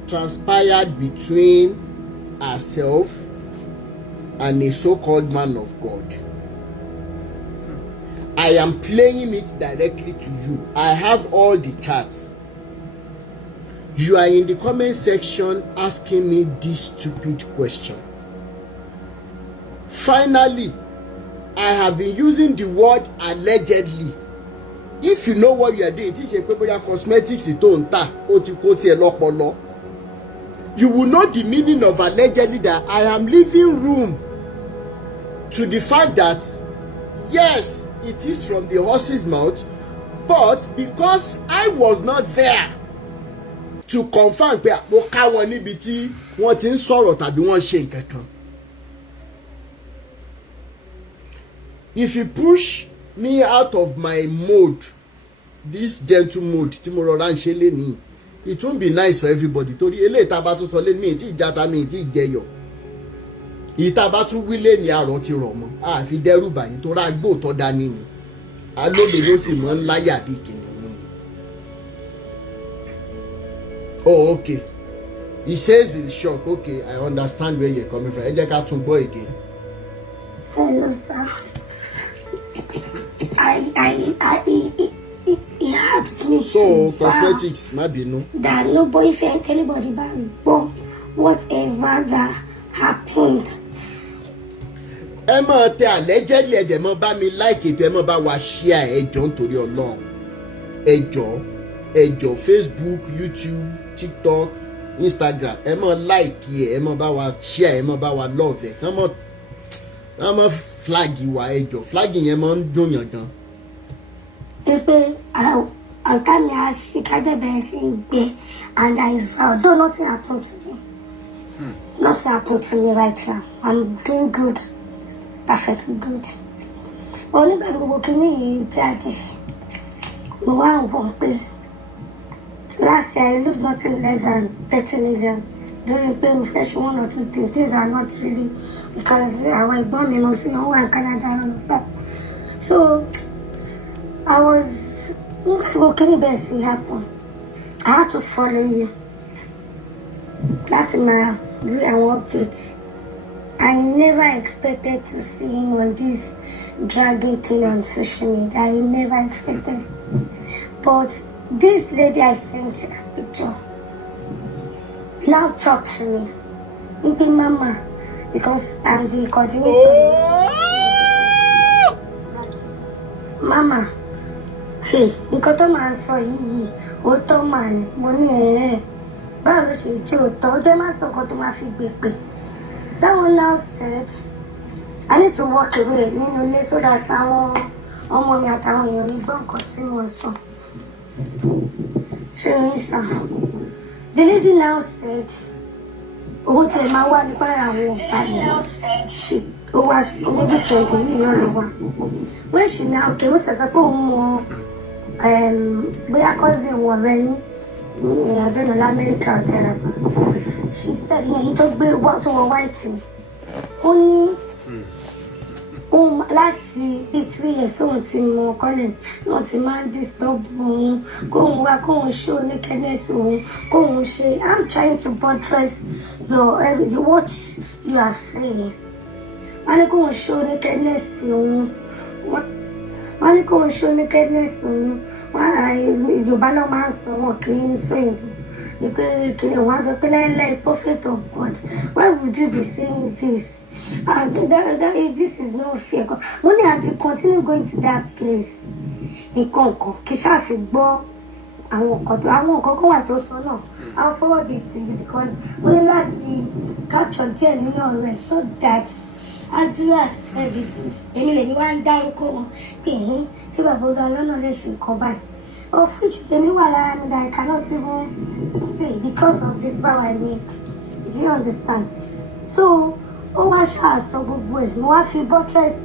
transpired between herself and a so-called man of God. I am playing it directly to you. I have all the chats. You are in the comment section asking me this stupid question. Finally, I have been using the word allegedly. If you know what you are doing, teach a people your cosmetics you will know the meaning of allegedly, that I am leaving room to the fact that yes, it is from the horse's mouth, but because I was not there to confirm pé mo ká wọn níbi tí wọ́n ti ń sọ̀rọ̀ tàbí wọ́n ṣe nǹkan kan. If you push me out of my mode, this gentle mode tí mo rọra ń ṣe lénìí, it won't be nice for everybody. Torí eléyìí tá bá tún sọ lénìí mi tí ìjàta mi tí ìjẹyọ. Ìyí tá bá tún wí lénìí àrọ̀ ti rọ̀ mọ́. Àfi dẹ́rù bàyín tó rà gbò tó dání ni. Alóde ló sì mọ́ ń láyà bí kìnìún. Oh, okay. He says in shock. Okay, I understand where you're coming from. Ẹ jẹ́ ká tún gbọ́ again. hello, sir. He asked me So, to cosmetics, má bínú. that no boyfriend, anybody back, but whatever that happened. Ẹ máa tẹ allegedly ẹ dẹ̀ máa bá mi like ètò ẹ máa bá wa share ẹ jọ̀ọ́ nítorí Ọlọ́run. Ẹ jọ̀ọ́ Facebook, YouTube, TikTok, Instagram ẹ máa like ẹ máa bá wa share ẹ máa bá wa love ẹ. Ká máa flag wa ẹ jọ̀ọ́. Flag yẹn máa ń dùn yàn gan. People, I can't ask and I vowed, though nothing happened to me. Nothing happened to me right now. I'm doing good. Perfectly good. Only because we're working in charity. Last year I lose nothing less than 30 million. During paying fresh 1 or 2 things. Things are not really because I was born in Canada. So I was not working best it happened. I had to follow you. That's my real updates. I never expected to see him on this dragging thing on social media. I never expected. But this lady I sent a picture now talk to me. Nipa Mama, because I'm the coordinator. Mama, hey, nǹkan tó máa ń sọ yìí, òótọ́ mà ni, mo ní báwo ló ṣe jẹ́ òótọ́, ó jẹ́ má sọ nǹkan tó máa fi gbé pè. That one now said, I need to walk away nínú ilé so that àwọn ọmọ mi àtàwọn èèyàn mi gbọ́ nǹkan tí mo sọ. Ṣé ní sàn? The lady now said, owó tí ẹ máa wá nípa àwọn ọ̀tá yẹn. Ó wá sí níbi 20 yìí náà ló wà. When she now came, ó ti sọ pé òun mọ bóyá cousin wọn rẹ yín ní àdéhùn lamẹ́ríkà ọ̀tẹ̀rẹ̀. She said, yìí tó gbé tó wọ white ni. Ó ní láti bíi 3 years òun ti mọ Colin náà ti máa ń disturb òun kóun wá kóun ṣe oníkẹ́nẹ́s òun kóun ṣe. I'm trying to buttress what you are saying. Wọ́n ní kóun ṣe oníkẹ́nẹ́s òun. Wọ́n ní kóun ṣe oníkẹ́nẹ́s òun. Yorùbá náà máa ń sọ wọn kì í sọ èdè. Prophet of God, why would you be saying this? This is not fair. Only have to continue going to that place. I'll forward it to you because only let's capture them so that address evidence. Anyone down so that of which the new alarm that I cannot even say because of the vow I made. Do you understand? So, so good way. No, I feel buttress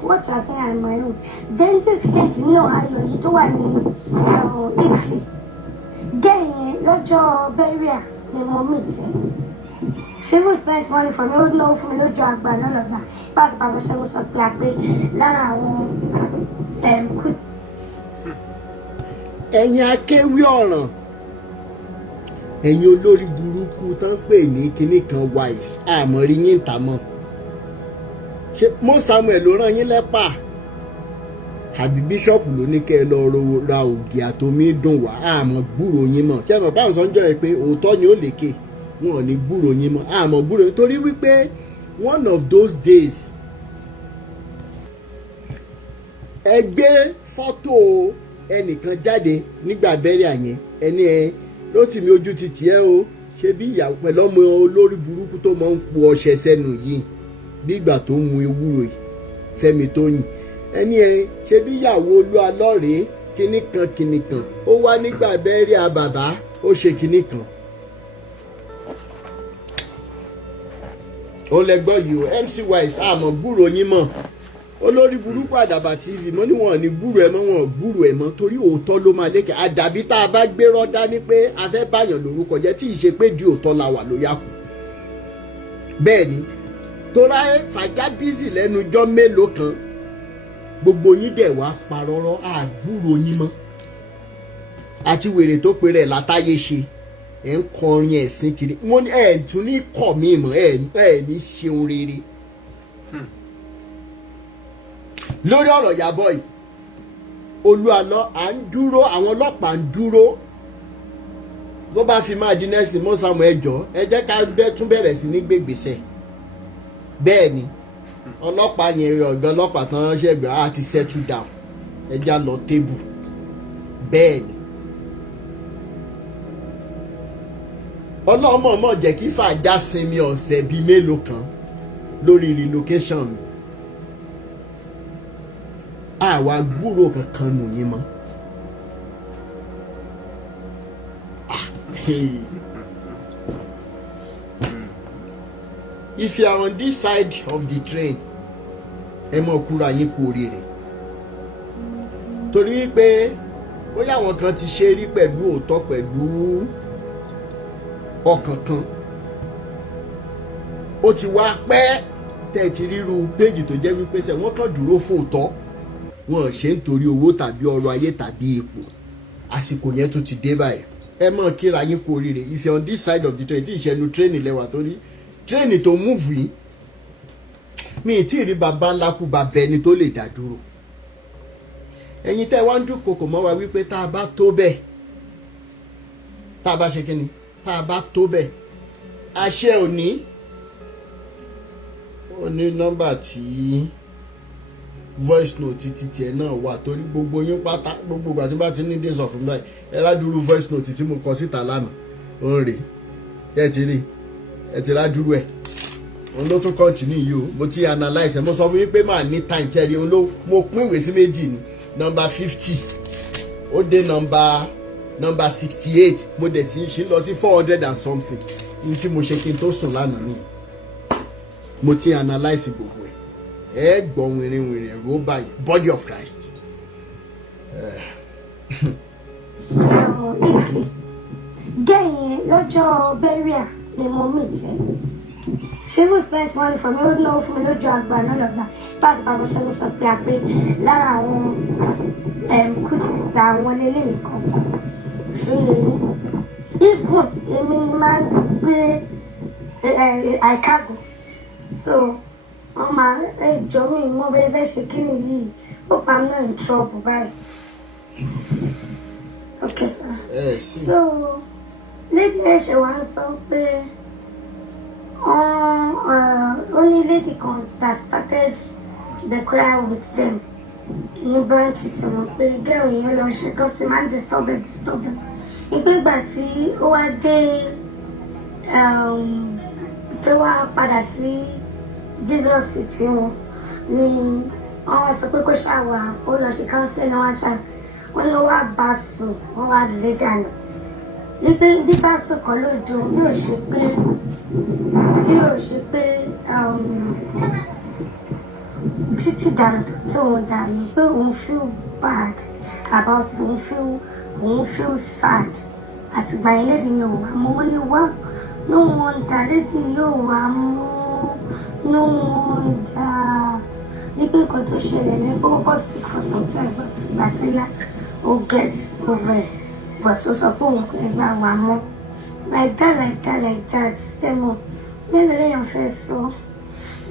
what you are saying on my own. Then this lady, you don't want Italy. Then, let your barrier, the moment. She will spend money for me, no, for me, no job, but none of that. But the position was not black, Lara won't quit. Ẹ̀yin akéwì ọ̀ràn, ẹ̀yin olórí burúkú tó ń pè ní kinní kan wise àmọ́ rí yín tà mọ́. Ṣé mọ́ Samuel ló rán yín lẹ́pà? Àbí bíṣọ́ọ̀pù ló ní kẹ́ ẹ lọ ra ògì àtomi dùn wá àmọ́ gbúrò yín mọ́. Ṣé ẹ̀mọ̀ báwọn sọ́njọ́ yẹn pé òótọ́ ni ó lékè wọn ò ní gbúrò yín mọ́ àmọ́ gbúrò torí wípé one of those days ẹ gbé fọ́tò ẹnìkan jáde nígbà bẹ́rẹ̀ àyẹn ẹni ló tì mí ojú ti tiẹ̀ o ṣe bí ìyàwó pẹ̀lú ọmọ olórí burúkú tó máa ń po ọṣẹ sẹ́nu yìí bí ìgbà tó mu ewúro yìí Fẹ́mi Tóyìn ẹni ṣe bí ìyàwó olú alọ́rẹ̀ẹ́ kinní kan ó wá nígbà bẹ́rẹ̀ bàbá ó ṣe kinní kan. ó lẹ́gbọ́ yìí o MC Wise àmọ́ gbúrò yín mọ̀ olórí burúkú Àdàbà TV mọ́ níwọ̀n ní gbúrò ẹ̀ mọ́ wọn gbúrò ẹ̀ mọ́ torí òótọ́ ló máa lékè àdàbí tá a bá gbérọ́ dání pé a fẹ́ báyàn lórúkọ jẹ́ tí ì ṣe pé di òótọ́ la wà ló yá kù. bẹ́ẹ̀ ni tóra fàjà bísí lẹ́nu jọ́ mélòó kan gbogbo yín dẹ̀ wá parọ́rọ́ àgbúrò yín mọ́ àti wèrè tó pe rẹ̀ látàyè ṣe ẹ̀ ń kọrin ẹ̀sìn kiri wọ́n ní ẹ̀ tún ní kọ̀ mí mọ́ ẹ̀ ní ṣeun rere. Lórí ọ̀rọ̀ Ìyábọ̀ yìí Olúalọ́ à ń dúró àwọn ọlọ́pàá ń dúró bó bá fi máa di nẹ́ẹ̀sì mọ́ Samuel ẹjọ́ ẹ jẹ́ ká tún bẹ̀rẹ̀ sí ní gbègbèsè bẹ́ẹ̀ ni ọlọ́pàá yẹn ọ̀gá ọlọ́pàá tán ránṣẹ́ ẹgbẹ́ á ti settle down ẹja lọ tébù bẹ́ẹ̀ ni ọlọ́mọ̀ọ́mọ̀ jẹ́ kí fàájà sinmi ọ̀sẹ̀ bíi mélòó kan lórí relocation mi. Àwa gbúrò kankan nù yín mọ́. If you are on this side of the train ẹ mọ̀ kúra yín kú oríire torí pé bóyá àwọn kan ti ṣe rí pẹ̀lú òótọ́ pẹ̀lú ọkàn kan ó ti wá pẹ́ tẹ́ ti ríru péjì tó jẹ́ wípé ṣe wọ́n kàn dúró fòótọ́ wọn ṣe ń torí owó tàbí ọrọ̀ ayé tàbí ipò àsìkò yẹn tó ti dé báyìí ẹ mọ̀ kíra yín kú oríire if you're on this side of the train tí ìṣẹ́nu train lẹ́wà torí train tó move yìí mi ì tí ì rí bàbá ńlá kú bàbá ẹni tó lè dá dúró ẹ̀yin tẹ́ wá ń dúnkokò mọ́ wa wípé tá a bá tó bẹ́ẹ̀ tá a bá ṣe kíni tá a bá tó bẹ́ẹ̀ àṣẹ òní ó ní nọ́mbà tí Voicenote ti tiẹ̀ náà wà torí gbogbo yín pátá gbogbo ìgbà tí bá ti ní days of báyìí ẹ ládùúrú Voicenote tí mo kọ síta lánàá ó ń rè ẹ ti rí ẹ ti ládùúrú ẹ òun ló tún continue yìí o mo ti analyse ẹ mo sọ fún yín pé màá ní time kẹrin òun ló mo pín ìwé sí méjì ní nọ́mbà 50 ó dé nọ́mbà 68 mo dẹ̀ sí ṣe lọ sí 400 and something ní tí mo ṣe kí n tó sùn lánàá ni mo ti analyse gbogbo ẹ gbọ́ wìrìwìrì ẹ̀rọ báyìí body of Christ. Gẹ́yìn lọ́jọ́ burial ni mo meet ẹ̀. Ṣé mo spend money for me ó náwó fún mi lójú àgbà náà lọ́la báàgì bá ṣe ló sọ pé àpé lára àwọn good sister àwọn lélẹ́yìn kankan. Ṣé even èmi ni máa ń gbé àìkágò so wọ́n máa ẹjọ́ mi mọ́ bẹ́ẹ̀ fẹ́ ṣe kí nìyí ó pa náà in trouble báyìí. Okay sir. So lady ẹ̀ ṣe wá ń sọ pé only lady kan that started the choir with them ní branch tí wọ́n pé girl yẹn lọ ṣe kan tí máa ń disturb ìgbégbà tí ó wá dé tó wá padà sí Jesus tí wọn ni wọ́n wá sọ pé kó ṣàwà ó lọ ṣe kánsẹ́ náà wá ṣá wọ́n ló wá bá sùn wọ́n wá lé dànù wípé bí bá sùn kan ló dùn yóò ṣe pé títí dànù tó wọn dànù pé òun feel bad about òun feel sad àtìgbà yẹn lédi yẹn ò wá mọ́ wọ́n ní wá no wonder lédi yóò wá mọ́ no wonder nígbà nǹkan tó ṣẹlẹ̀ ní kókó sick for some time but bàtíyá ó get over it but ó sọ pé òun kò ẹgbẹ́ àwọn àmọ́ like that ṣé mo mélòó lèèyàn fẹ́ sọ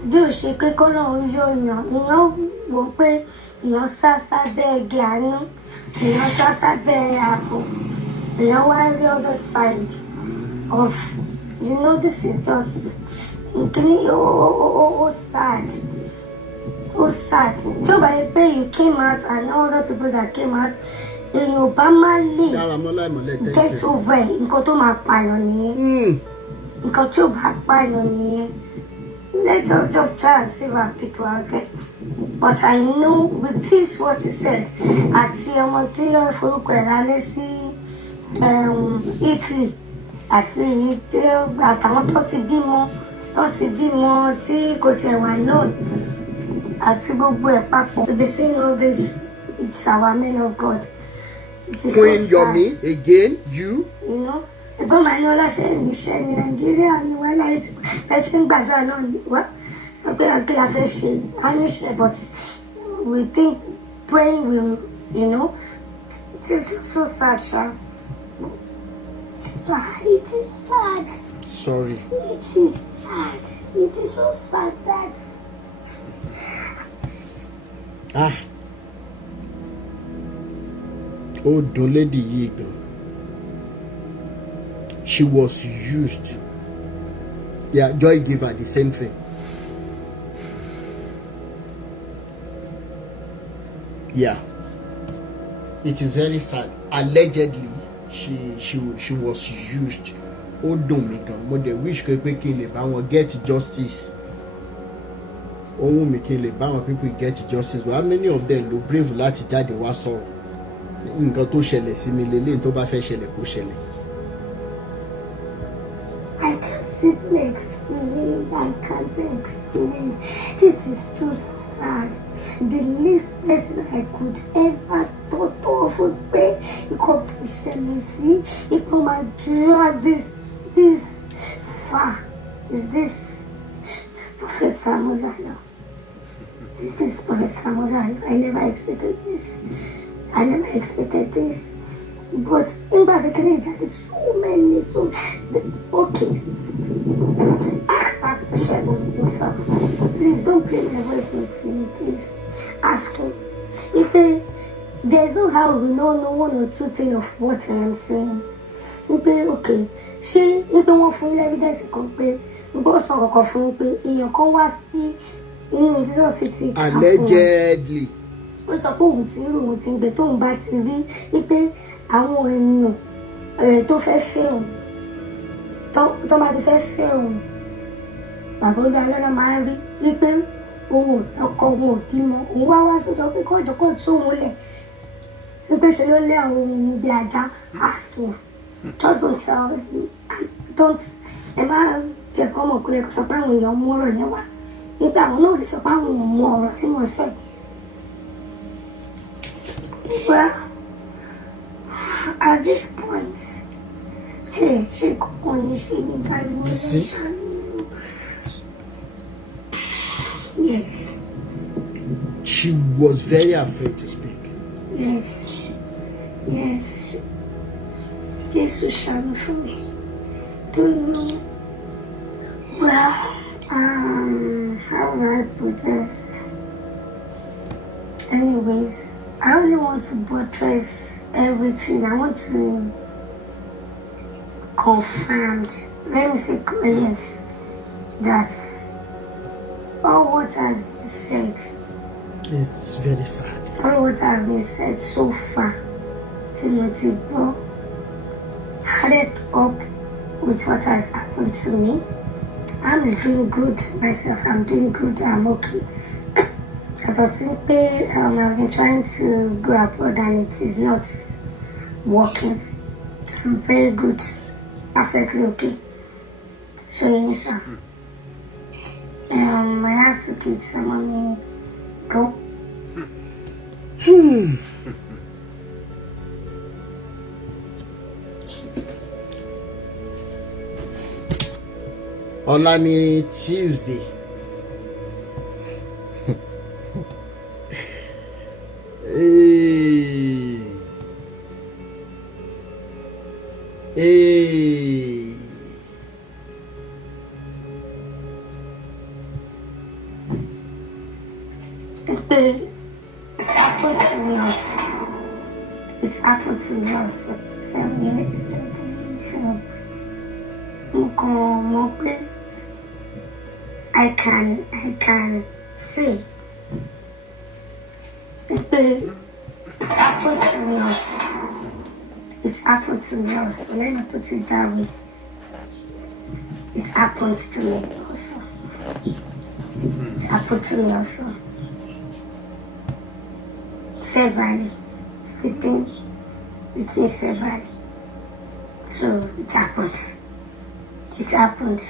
bí ó ṣe pé kọ́lọ́run yóò yàn èèyàn wò pé èèyàn sá sábẹ́ ẹgbẹ́ àánú èèyàn sá sábẹ́ ààbò èèyàn wá rí other side of this is just sad tí ó bá yẹ pé you came out and all the people that came out èèyàn ò bá má lè get over nǹkan tó máa pààyàn nìyẹn nǹkan tí ò bá pààyàn nìyẹn let us just try and save our people out there but I know with this what you said àti ọmọ tí yóò forúkọ ẹ̀ lálẹ́ sí Italy àti àtàwọn tó ti bímọ tí kò tiẹ̀ wà náà àti gbogbo ẹ̀ papọ̀ we be seeing all this it's our men of God. Queen Yomi again you. Ẹ̀gbọ́n màá ní ọláṣẹ́ ìníṣẹ́ ní Nàìjíríà ní wọ́n láì ẹ ṣe ń gbàdúrà náà ní wá sọ pé àgbẹ̀ la fẹ́ ṣe àníṣe but we think praying will it is just so sad sha. It is sad. Sorry. It is sad. It is so sad that. Oh, don't lady yìí gan. She was used. Yeah, Joy gave her the same thing. Yeah. It is very sad. Allegedly, she was used. Oh, don't make her. Mo dey wish pé kí n lè bá wọn get justice. Oh, mi kí n lè bá wọn people get justice. But how many of them ló brave láti jáde wá sọ̀rọ̀? Nǹkan tó ṣẹlẹ̀ sí mi lélẹ́yìn tó bá fẹ́ ṣẹlẹ̀ kó ṣẹlẹ̀. I can't even explain. I can't explain. This is too sad. The least person I could ever thought of would be a competition. See, it will drag this far. Is this Professor Mulano? Is this Professor Mulano? I never expected this. But in Basically, so okay. Ask Pastor Sheldon himself. Please don't play my voice note to me, please. Ask him. If there's no how we know no one or two things of what I am saying. Okay. She if no one full evidence compare. Boss on for in your conversation in Jesus City. Allegedly. Ó sọ pé òun ti rí òun ti ń gbé tóun bá ti rí wípé àwọn èèyàn tó fẹ́ fẹ́ òun tó bá ti fẹ́ fẹ́ òun bàbá olú alọ́nà máa rí wípé òun ọkọ òun ò bímọ òun wá sọ́dọ̀ pé kọ́jọ́ kó tó òun lẹ̀ wípé ṣe ló lé àwọn ohun bí ajá ask him just don't tell him don't ẹ má tiẹ̀ kọ́ ọmọkùnrin kò sọ pé àwọn èèyàn mú ọ̀rọ̀ yẹn wá wípé àwọn náà lè sọ pé àwọn ò mú ọ̀rọ̀ tí mo fẹ́. Well, at this point, hey, she only she see? Yes. She was very afraid to speak. Yes. Yes. Jesus shall for me. Don't know. Well, how would I put this? Anyways, I only want to buttress everything. I want to confirm, let me say yes, that all what has been said, it's very sad. All what has been said so far, Timothy, added up with what has happened to me. I'm doing good myself. I'm doing good. I'm okay. As I simply, I've been trying to go abroad and it is not working. I'm very good, perfectly okay. So yes, sir. I have to get some money. Go. Ọ̀la ni Tuesday. It's happened to me also 7 years. So I can say it's happened to me also. It's happened to me also. Let me put it that way. It's happened to me also. It's happened to me also. Severally. Sleeping with me severally. So it happened. It happened.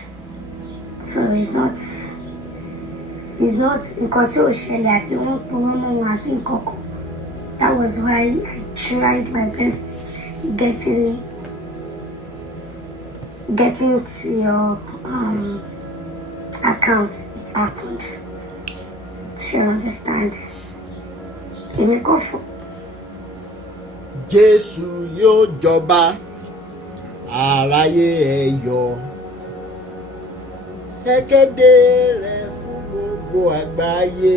So it's not nǹkan tí ó ṣẹlẹ̀ àti wọ́n pọ̀ wọ́n mọ̀ wọ́n àbí nǹkan kan. That was why I tried my best getting to your account. It happened. She understand. Èmi kò fún. Jésù yóò jọba, aráyé ẹ yọ̀. Ẹ kéde rẹ̀ fún gbogbo àgbáyé.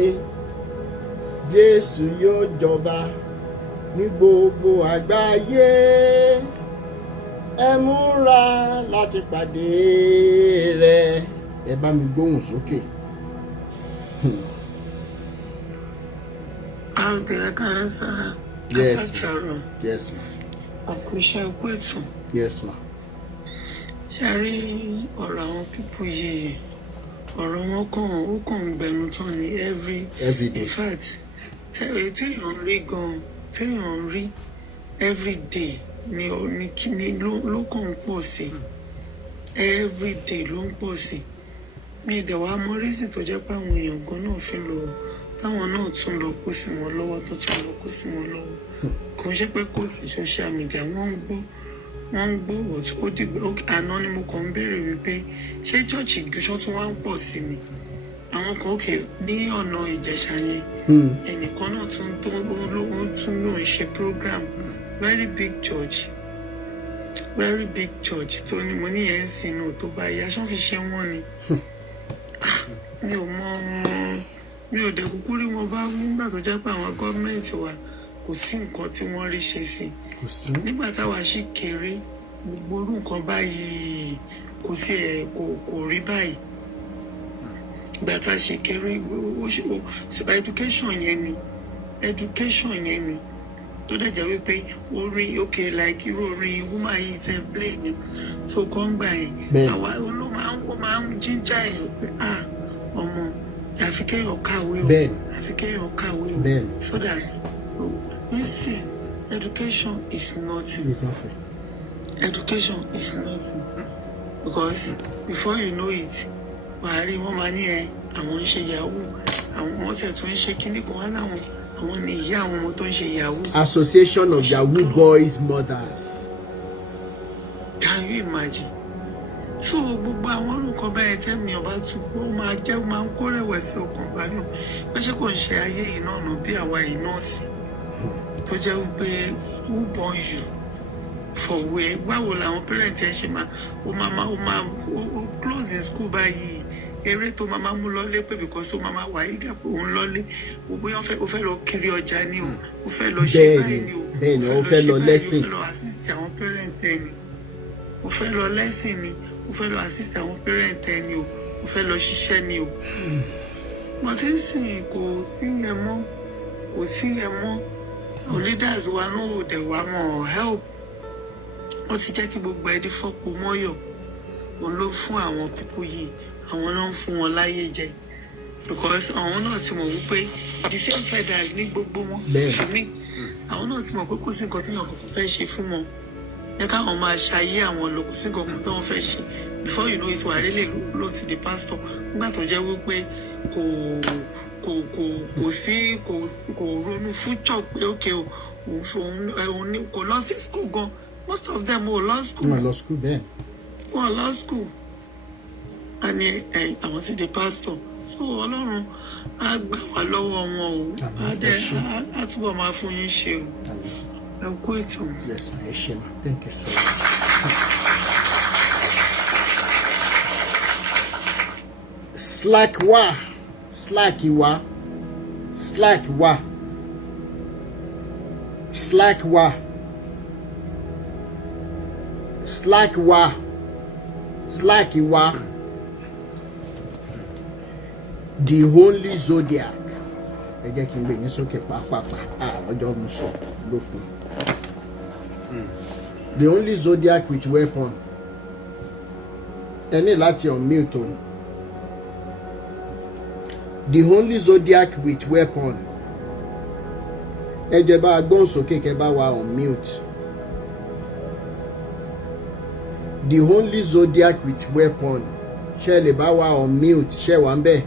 Jésù yóò jọba ní gbogbo àgbáyé. Ẹ múra láti pàdé rẹ̀. Ẹ bá mi gbóhùn sókè. I can answer. Yes, ma. Yes, ma. Yes, ma. Ṣàrí ọ̀rọ̀ àwọn pípọ̀ yìí, ọ̀rọ̀ wọn kàn ń gbẹnu tán ní every day. In fact, téèyàn rí gan, téèyàn rí every day ni ló kàn ń pọ̀ sí. Every day ló ń pọ̀ sí. Mi ìdẹ̀ wá mọ reason tó jẹ́ pé àwọn èèyàn gan náà fi lọ táwọn náà tún lọ kó sí wọn lọ́wọ́ tó tún lọ kó sí wọn lọ́wọ́. Kò ṣe pé kò sí social media wọ́n ń gbọ́ wọ́n ó dìgbà àná ni mo kàn ń béèrè wípé ṣé chọ́ọ̀chì gíṣọ́ tún wá ń pọ̀ sí ni àwọn kan òkè ní ọ̀nà Ìjẹ̀ṣà yẹn ẹnìkan náà tún lóun ṣe program very big church tó ní mo ní yẹn ń sin náà tó bá yá ṣọ́n fi ṣe wọ́n ni mi ò mọ mi ò dẹ̀ kúkú rí wọn bá nígbà tó jẹ́ pé àwọn gọ́ọ̀mẹ̀ntì wa kò sí nǹkan tí wọ́n rí ṣe sí nígbà táwa ṣì kéré gbogbo orú nǹkan báyìí kò sí kò rí báyìí ìgbà tá a ṣe kéré education yẹn ni tó dẹ̀ jẹ́ wípé orin okay like irú orin woman yìí tẹ́ play ni so kàn gbà yẹn àwa ló máa ń jíjà èèyàn pé ọmọ àfi kéèyàn kàwé o so that listen education is nothing because before you know it wàá rí wọn máa ní àwọn ń ṣe yahoo àwọn ọ̀sẹ̀ tó ń ṣe kíní kan wá láwọn àwọn ní ìyá àwọn ọmọ tó ń ṣe yahoo. Association of Yahoo Boys Mothers. Can you imagine? So gbogbo àwọn olùkọ́ bẹ́ẹ̀ tẹ́mi ọba tún kó máa ń kó rẹ̀wẹ̀sì ọkàn báyọ̀ pé ṣé kò ń ṣe ayé yìí náà nà bí àwa yìí náà sí tó jẹ́ wípé who born you for where báwo làwọn parents ẹ ṣe máa close the school báyìí eré tó máa mú lọ́lé pé because ó máa wà yíga pé òun lọ́lé bóyá ó fẹ́ lọ kiri ọjà ni o ó fẹ́ lọ ṣe báyìí ni o bẹ́ẹ̀ni ó fẹ́ lọ lẹ́sìn ó fẹ́ lọ assist àwọn parents ẹ ni ó fẹ́ lọ lẹ́sìn ni ó fẹ́ lọ assist àwọn parents ẹ ni o ó fẹ́ lọ ṣiṣẹ́ ni o mo ti ń sìn kò sí yẹn mọ́ our leaders wa náà ò dẹ̀ wá wọn help wọ́n ti jẹ́ kí gbogbo ẹdí fọ́pọ̀ mọ́yọ̀ òun ló fún àwọn pípọ̀ yìí àwọn náà ń fún wọn láyé jẹ because àwọn náà ti mọ̀ wípé the same feathers ní gbogbo wọn fún mi àwọn náà ti mọ̀ pé kò sí nǹkan tí wọn kò fẹ́ ṣe fún wọn ẹ káwọn máa ṣayé àwọn lọ kò sí nǹkan tí wọn fẹ́ ṣe before you know it wà rí lè lò ti the pastor nígbà tó jẹ́ wípé kò ronú future pé okay òun kò lọ sí school gan most of them wọ́n lọ school àní àwọn sí the pastor so Ọlọ́run á gbà wá lọ́wọ́ wọn o á túbọ̀ máa fún yín ṣe o ẹ kú ètò. Yes, ẹ ṣé ma, thank you so much. Slack wa. The only zodiac. Ẹ jẹ́ kí n gbé yín sókè pàápàá ọjọ́ mo sọ lókun. The only zodiac with weapon. Ẹ ní láti unmute o. The only zodiac with weapon. Ẹ jẹ́ bá gbóhùn sókè kẹ́ bá wa unmute. The only zodiac with weapon. Ṣé lè bá wa unmute ṣé wà ń bẹ̀?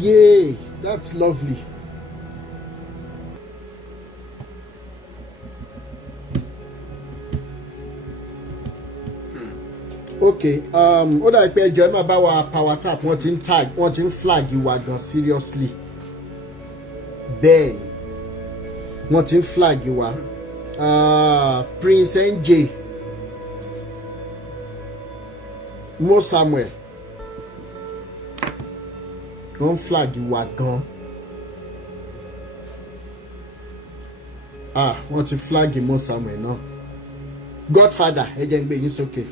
Yay, that's lovely. Okay, ó dà pé ẹjọ́ ẹ máa bá wa power tap wọ́n ti ń flag wa gan seriously. Bẹ́ẹ̀ni, wọ́n ti ń flag wa. Prince NJ, Mo Samuel, wọ́n flag wa gan. Wọ́n ti flag Mo Samuel náà. Godfather, ẹ jẹ́ n gbé yín sókè.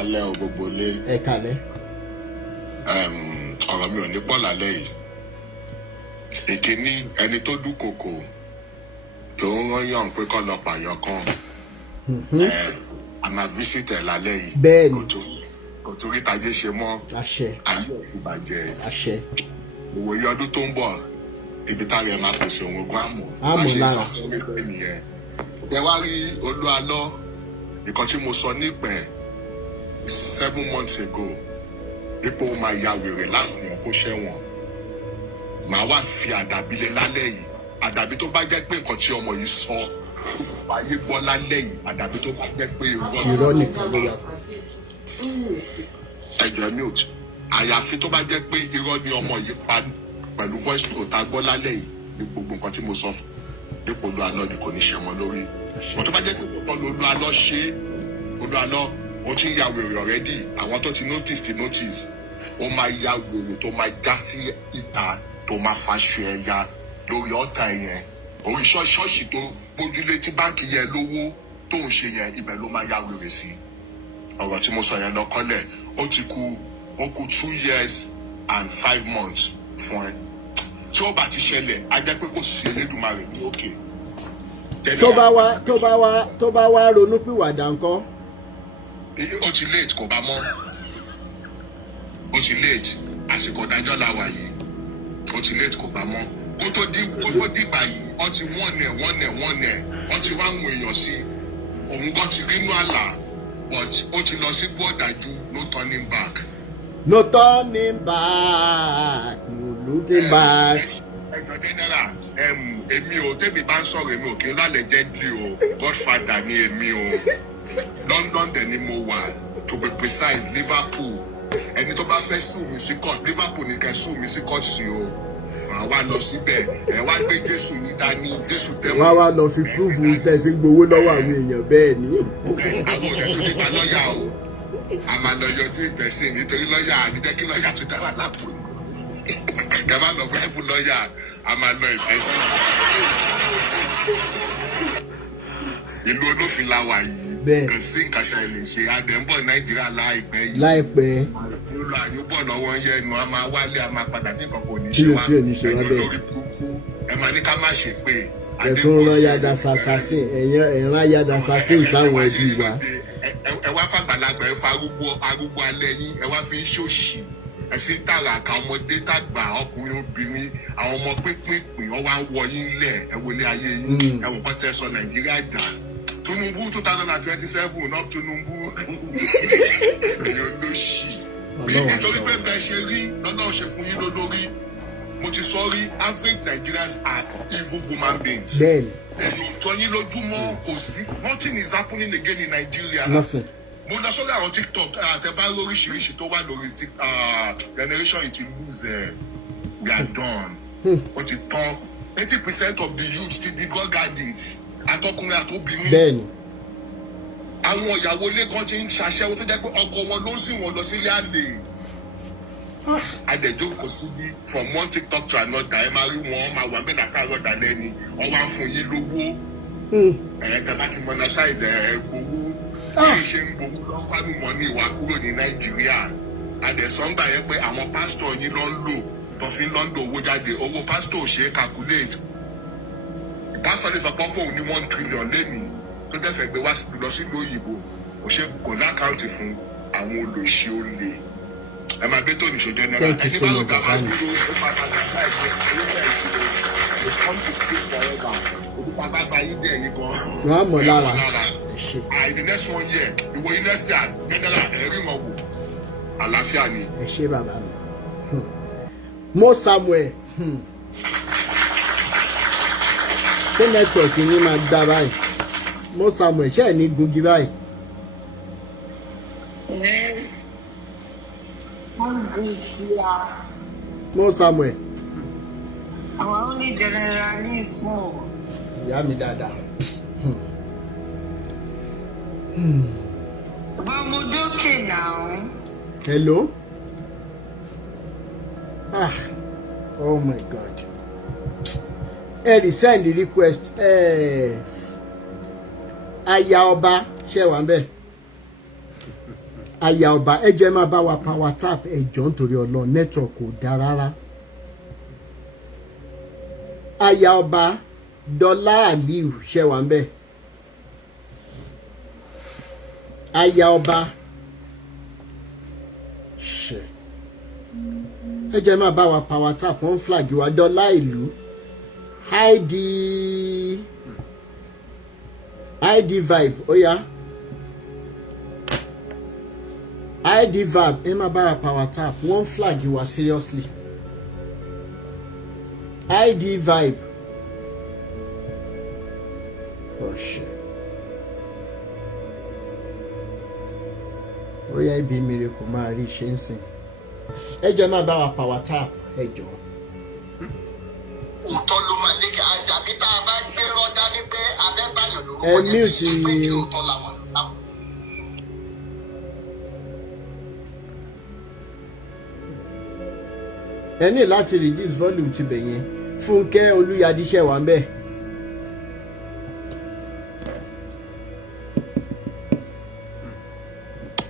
Alẹ́ o gbogbo lé. Ẹ kálẹ́. Ọ̀rọ̀ mi ò ní pọ̀ lálẹ́ yìí. Ìkíní ẹni tó dúnkòkò tó ń rányàn pé kọ́ lọ pààyàn kan. A máa visit ẹ̀ lálẹ́ yìí. Bẹ́ẹ̀ni. Kò tó rí tajé ṣe mọ́. Àṣẹ. Ayé ò ti bàjẹ́. Àṣẹ. Òwò iye ọdún tó ń bọ̀ ibi táyà máa pèsè òun gan àmọ́. Àmọ́ lára. Ẹ wá rí Olúalọ́ ìkan tí mo sọ nípẹ̀ 7 months ago ipò máa ya wèrè last year kó ṣẹ̀wọ̀n màá wá fi àdàbí lé lálẹ́ yìí àdàbí tó bá jẹ́ pé nǹkan tí ọmọ yìí sọ ayé gbọ́ lálẹ́ yìí àdàbí tó bá jẹ́ pé irọ́ nìkan ló wà. ẹjọ́ mute àyàfi tó bá jẹ́ pé irọ́ ni ọmọ yìí pa pẹ̀lú voice note tá a gbọ́ lálẹ́ yìí ní gbogbo nǹkan tí mo sọ fún dípò olú àlọ́ ni kò ní ṣe mọ́ lórí bó tó bá jẹ́ pé olú àlọ́ ṣe olú àlọ́ ó ti ń ya wèrè already àwọn tó ti notice ó máa ya wèrè tó máa já sí ìta tó máa faṣọ ẹ̀yà lórí ọ̀tá yẹn orí ṣọ́ọ̀ṣì tó gbójúlé tí báńkì yẹn lówó tó ń ṣe yẹn ibẹ̀ ló máa ya wèrè sí ọ̀rọ̀ tí mo sọ yẹn lọ kọ́lẹ̀ ó kú 2 years and 5 months fún ẹ tí ó bá ti ṣẹlẹ̀ á jẹ́ pé kò sí Elédùmarè ní òkè. tó bá wá ronú pìwàdà ńkọ́. ó ti late kò bá mọ́ ó ti late àsìkò ìdájọ́ la wà yìí ó ti late kò bá mọ́ kó tó dìgbà yìí wọ́n ti wọ́n wọ́n ti wá ń wo èèyàn sí òun gan ti rínú àlà but ó ti lọ sí gbọ́dájú no turning back. No turning back, no looking back. ẹjọ́ dẹ́nẹ́rà èmi ò tẹ́bi bá ń sọ̀rọ̀ èmi ò kí n lálẹ́ jẹ́ndì o Godfather ni èmi o London dẹ̀ ni mo wà to be precise Liverpool ẹni tó bá fẹ́ sùn mí sí court Liverpool ní kẹ́ sùn mí sí court sí o àwa lọ síbẹ̀ ẹ wá gbé Jésù yín dání Jésù tẹ́ mọ́. wá lọ fi proof tẹ́ fi gbowó lọ́wọ́ àwọn èèyàn bẹ́ẹ̀ ni. àwọn ọ̀rẹ́ tó nípa lọ́ọ̀yà o a máa lọ yọjú ìpẹ́sìn nítorí lọ́ọ̀yà àdídẹ́ kí lọ́ọ̀yà tó dára lápò kẹ́ máa lọ báìbù lọ́ọ̀yà a máa lọ ìpẹ́sìn. ìlú olófin la wà yìí kò sí nǹkan tá a lè ṣe adẹ̀ ń bọ̀ Nàìjíríà láìpẹ́ yìí. láìpẹ́. olú àyùbọ̀ lọ́wọ́ yẹnu a máa wálé a máa padà tí nǹkan kò ní ṣe wá ẹ̀yìn lórí burúkú ẹ máa ní ká má ṣe pé. ẹ̀tún rán yàda sàṣàṣìn ẹ̀rán yàda sàṣàṣìn sáwọn ẹbí wa. ẹ wá fàgbàlagbà ẹ fa arúgbó alẹ́ yín ẹ wá fi ń ṣòṣì ẹ fi ń tààrà àkà ọmọdé tàgbà ọkùnrin obìnrin àwọn ọmọ pínpín wọn wá ń wọ yín lẹ̀ ẹ wọlé ayé yín ẹ wọ́n kọ́ tẹ́ sọ Nàìjíríà dà Tinubu 2027 not Tinubu èyí olóṣì nítorí pé bẹ́ẹ̀ ṣe rí lọ́nà ṣe fún yín lólórí mo ti sọ rí average Nigerians are evil human beings. bẹ́ẹ̀ni. èyí tó yín lójúmọ́ kò sí nothing is happening again in Nigeria. nothing. mo lọ sórí àwọn TikTok àtẹ̀bá lóríṣiríṣi tó wà lórí generation yìí ti lose we are done. ó ti tán 80% of the youth ti di drug addicts àtọkùnrin àtobìnrin. bẹ́ẹ̀ni. àwọn ìyàwó ilé kan ti ń ṣaṣẹ́wó tó jẹ́ pé ọkọ wọn ló sì wọ́n lọ sílé àlè. adẹ̀jókòó síbi from one TikTok to another ẹ máa rí wọn máa wà bẹ́ẹ̀ náà káàárọ̀ dalẹ́ ni wọ́n wá fún yín lówó. ẹ̀ẹ́dẹ̀ láti monetize gbowó. bí ṣe ń gbowó lọ́wọ́ àmúmọ́ ní ìwà kúrò ní Nàìjíríà. adẹ̀sọ́ngbà yẹn pé àwọn pásítọ̀ yín ló ń lò tó fi ń lọ́ńdọ̀ owó jáde owó pásítọ̀ ò ṣe é calculate. pásítọ̀ lè sọ pé fóun ní 1 trillion lẹ́nìí tó dẹ́fẹ̀ gbé wá lọ sílùú òyìnbó kò ṣe kò ní àkáǹtì fún àwọn olòṣì olè ẹ máa gbé tó níṣojú ẹni ọ̀la ẹni bá lọ gà máa dúró ó máa ta gàtà ẹgbẹ́ ẹni bẹ́ẹ̀ ṣe lè come to speak forever òkúta bá gba yín dé ẹ̀yìn gan. wọ́n á mọ̀ lára. in the next 1 year ìwòye next year general ẹ̀rí mọ̀ wò àlàáfíà ni. ẹ ṣé bàbá mi. Mo Samuel. ṣé nẹ́tíwọ̀kì yín máa dá báyìí? Mo Samuel ṣe ẹ̀ ní gungi báyìí. Mo Samuel. Àwọn only generalist mọ̀. Ìyá mi dáadáa. Bàmúdókè náà. Hello? Oh my God. Send the request. Aya ọba ṣe wà ńbẹ̀. Aya ọba ẹ jọ̀ọ́ ẹ máa bá wa power tap ẹ jọ̀ọ́ nítorí Ọlọ́run network kò dá rárá. Aya ọba Dọ́là Aliu ṣe wà ńbẹ̀. Aya ọba ẹ jẹ́ máa bá wa power tap wọ́n flag wa Dọ́là ìlú ID vibe ó yá ID vibe ẹ máa bá wa power tap wọ́n flag wa seriously ID vibe oh ó yá ibi miracle máa rí ṣe ń sìn. Ẹ jẹ́ máa bá wa power tap ẹ jọ. Òótọ́ ló máa dé kí àjàbí tá a bá gbé rọ́dá ní pé Adébáyọ̀ lórúkọ yẹn ti ṣe pé kí òótọ́ làwọn. Ẹ ní láti reduce volume ti bẹ̀ yẹn. Fúnkẹ́ Olúyadíṣẹ́ wà ń bẹ̀.